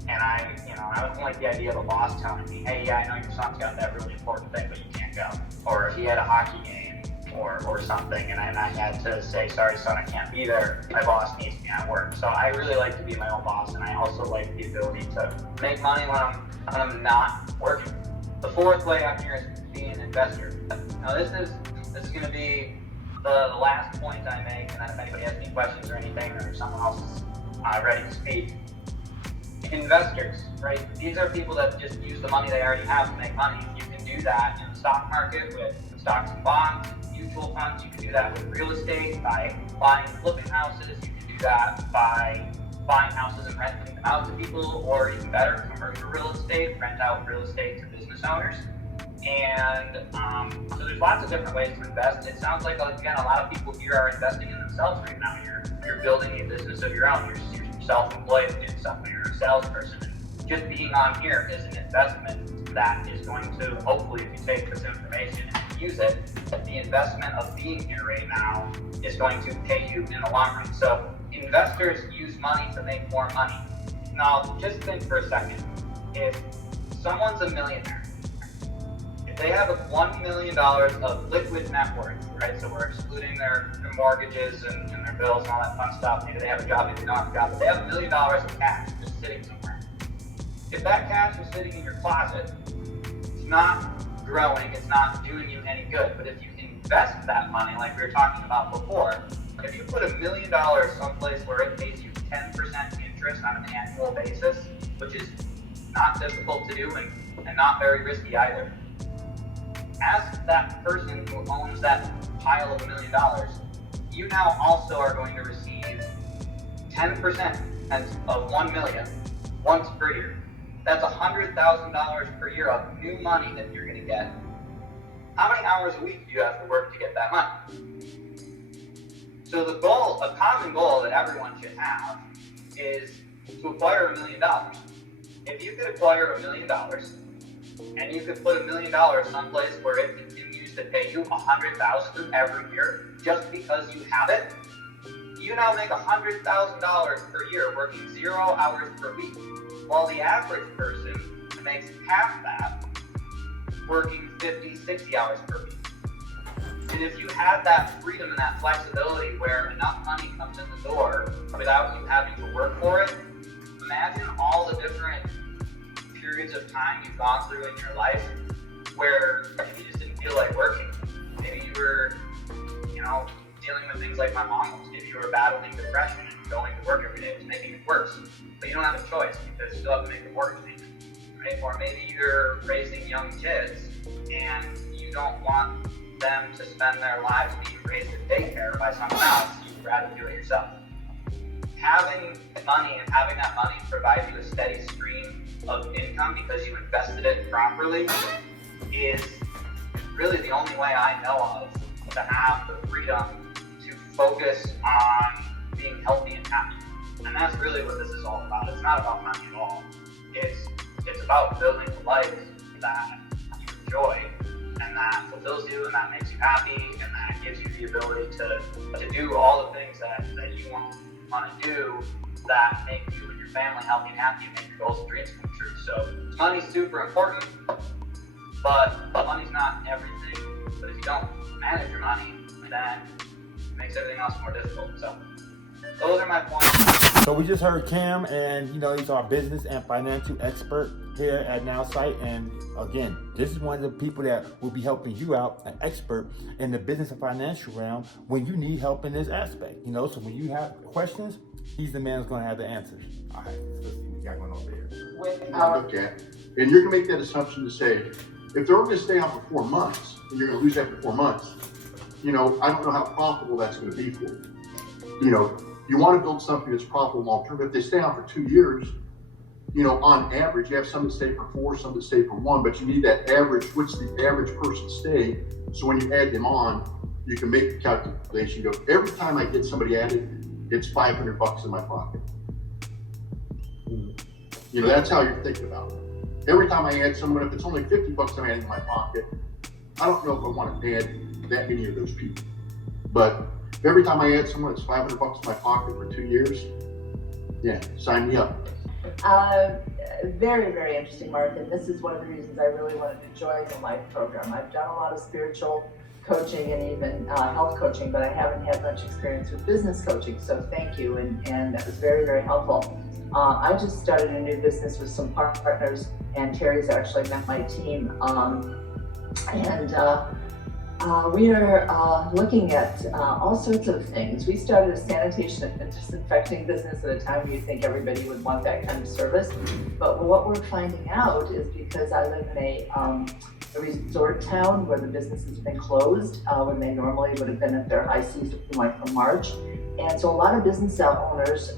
and I don't like the idea of a boss telling me, hey, yeah, I know your son's got that really important thing, but you can't go. Or if he had a hockey game or something, and I had to say, sorry, son, I can't be there. My boss needs me at work. So I really like to be my own boss, and I also like the ability to make money when I'm not working. The fourth way up here is being an investor. Now this is going to be the last point I make, and then if anybody has any questions or anything, or if someone else is ready to speak. Investors, right? These are people that just use the money they already have to make money. You can do that in the stock market with stocks and bonds, mutual funds. You can do that with real estate by buying and flipping houses. You can do that by buying houses and renting them out to people, or even better, commercial real estate, rent out real estate to business owners. And so there's lots of different ways to invest. It sounds like, again, a lot of people here are investing in themselves right now. You're building a business of your own. You're self-employed in something. You're a salesperson. Just being on here is an investment that is going to, hopefully, if you take this information and use it, the investment of being here right now is going to pay you in the long run. So investors use money to make more money. Now, just think for a second. If someone's a millionaire, if they have $1 million of liquid net worth, right? So we're excluding their mortgages and their bills and all that fun stuff. Maybe they have a job, maybe they don't have a job, but they have $1 million of cash just sitting somewhere. If that cash is sitting in your closet, it's not growing, it's not doing you any good. But if you invest that money, like we were talking about before, if you put $1 million someplace where it pays you 10% interest on an annual basis, which is not difficult to do and not very risky either, ask that person who owns that pile of $1 million, you now also are going to receive 10% of 1 million once per year. That's $100,000 per year of new money that you're going to get. How many hours a week do you have to work to get that money? So the goal, a common goal that everyone should have, is to acquire $1 million. If you could acquire $1 million, and you could put $1 million someplace where it continues to pay you $100,000 every year just because you have it, you now make $100,000 per year working 0 hours per week, while the average person makes half that working 50, 60 hours per week. And if you have that freedom and that flexibility where enough money comes in the door without you having to work for it, imagine all the different periods of time you've gone through in your life where you just didn't feel like working. Maybe you were, dealing with things like my mom was. Maybe you were battling depression and going to work every day was making it worse. But you don't have a choice because you still have to make a mortgage payment, right? Or maybe you're raising young kids and you don't want them to spend their lives being raised in daycare by someone else. You'd rather do it yourself. Having money and having that money provide you a steady stream of income because you invested it properly is really the only way I know of to have the freedom to focus on being healthy and happy. And that's really what this is all about. It's not about money at all. It's about building a life that you enjoy and that fulfills you and that makes you happy and that gives you the ability to do all the things that you want to do that make you and your family healthy and happy and make your goals and dreams come true. So money's super important, but money's not everything. But if you don't manage your money, then it makes everything else more difficult. So those are my points. So we just heard Cam, and he's our business and financial expert here at Nowsite. And again, this is one of the people that will be helping you out, an expert in the business and financial realm when you need help in this aspect. So when you have questions, he's the man who's going to have the answers. All right, so let's see what we got going on over here. And you're going to make that assumption to say, if they're only going to stay out for 4 months, and you're going to lose after 4 months, I don't know how profitable that's going to be for you. You want to build something that's profitable long term. If they stay out for 2 years, on average, you have some that stay for 4, some that stay for 1, but you need that average. What's the average person stay? So when you add them on, you can make the calculation. Go, every time I get somebody added, it's $500 in my pocket. That's how you're thinking about it. Every time I add someone, if it's only $50 I'm adding in my pocket, I don't know if I want to add that many of those people. But every time I add someone, it's $500 in my pocket for 2 years. Yeah, sign me up. Very, very interesting, Mark, and this is one of the reasons I really wanted to join the Life program. I've done a lot of spiritual coaching and even health coaching, but I haven't had much experience with business coaching, so thank you, and that was very, very helpful. I just started a new business with some partners, and Terry's actually met my team, we are looking at all sorts of things. We started a sanitation and disinfecting business at a time when you think everybody would want that kind of service. But what we're finding out is because I live in a resort town where the business has been closed when they normally would have been at their high season, like from March. And so a lot of business owners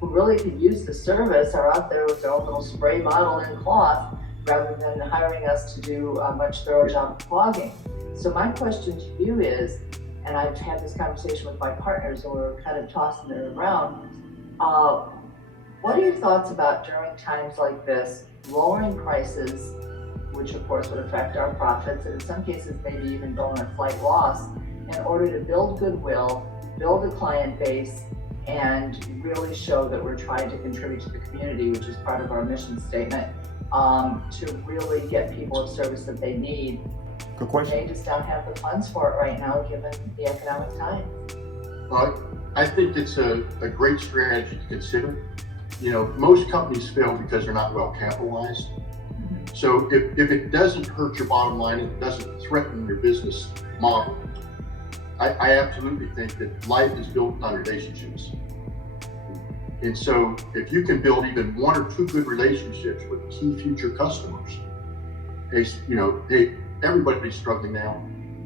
who really could use the service are out there with their own little spray bottle and cloth rather than hiring us to do a much thorough job of clogging. So my question to you is, and I've had this conversation with my partners and we're kind of tossing it around, what are your thoughts about during times like this, lowering prices, which of course would affect our profits, and in some cases maybe even bona-fide loss, in order to build goodwill, build a client base, and really show that we're trying to contribute to the community, which is part of our mission statement, to really get people a service that they need. Good question. They just don't have the funds for it right now, given the economic time. Well, I think it's a great strategy to consider. You know, most companies fail because they're not well capitalized. So if it doesn't hurt your bottom line, it doesn't threaten your business model, I absolutely think that life is built on relationships. And so if you can build even one or two good relationships with key future customers, hey, everybody's struggling now.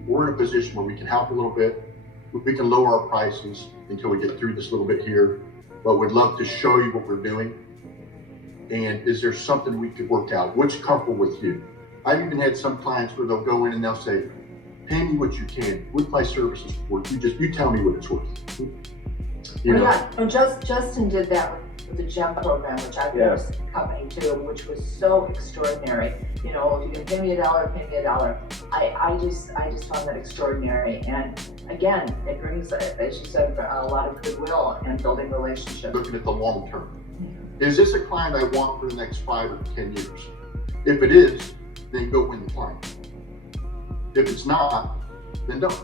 We're in a position where we can help a little bit. We can lower our prices until we get through this little bit here, but we'd love to show you what we're doing. And is there something we could work out? What's comfortable with you? I've even had some clients where they'll go in and they'll say, pay me what you can with my services worth. You tell me what it's worth. Yeah, and Justin did that with the GEM program, which I've never seen a company do, which was so extraordinary. You know, if you can pay me $1, pay me $1. I just found that extraordinary. And again, it brings, as you said, a lot of goodwill and building relationships. Looking at the long term. Is this a client I want for the next 5 or 10 years? If it is, then go win the client. If it's not, then don't.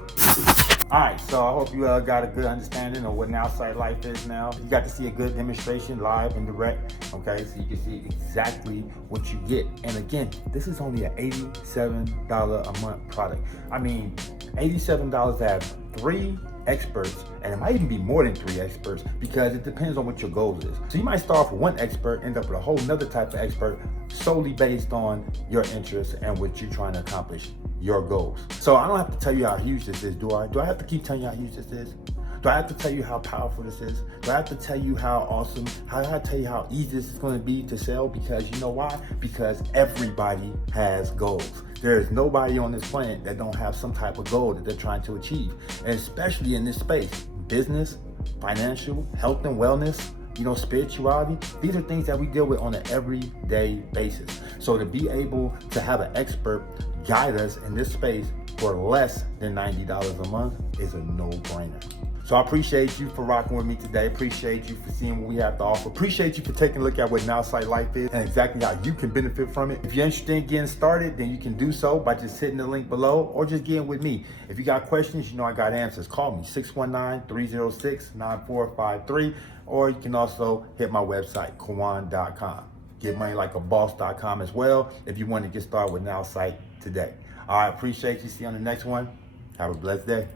All right, so I hope you got a good understanding of what Nowsite Life is now. You got to see a good demonstration live and direct, okay? So you can see exactly what you get. And again, this is only an $87 a month product. I mean, $87 to have 3 experts, and it might even be more than 3 experts because it depends on what your goal is. So you might start off with 1 expert, end up with a whole nother type of expert solely based on your interests and what you're trying to accomplish, your goals. So I don't have to tell you how huge this is, do I? Do I have to keep telling you how huge this is? Do I have to tell you how powerful this is? Do I have to tell you how awesome, how I tell you how easy this is going to be to sell? Because you know why? Because everybody has goals. There is nobody on this planet that don't have some type of goal that they're trying to achieve. And especially in this space, business, financial, health and wellness, you know, spirituality, these are things that we deal with on an everyday basis. So to be able to have an expert guide us in this space for less than $90 a month is a no-brainer. So I appreciate you for rocking with me today. Appreciate you for seeing what we have to offer. Appreciate you for taking a look at what Nowsite Life is and exactly how you can benefit from it. If you're interested in getting started, then you can do so by just hitting the link below or just getting with me. If you got questions, you know I got answers. Call me, 619-306-9453, or you can also hit my website, Kawan.com. GetMoneyLikeABoss.com as well if you want to get started with Nowsite today. All right, appreciate you. See you on the next one. Have a blessed day.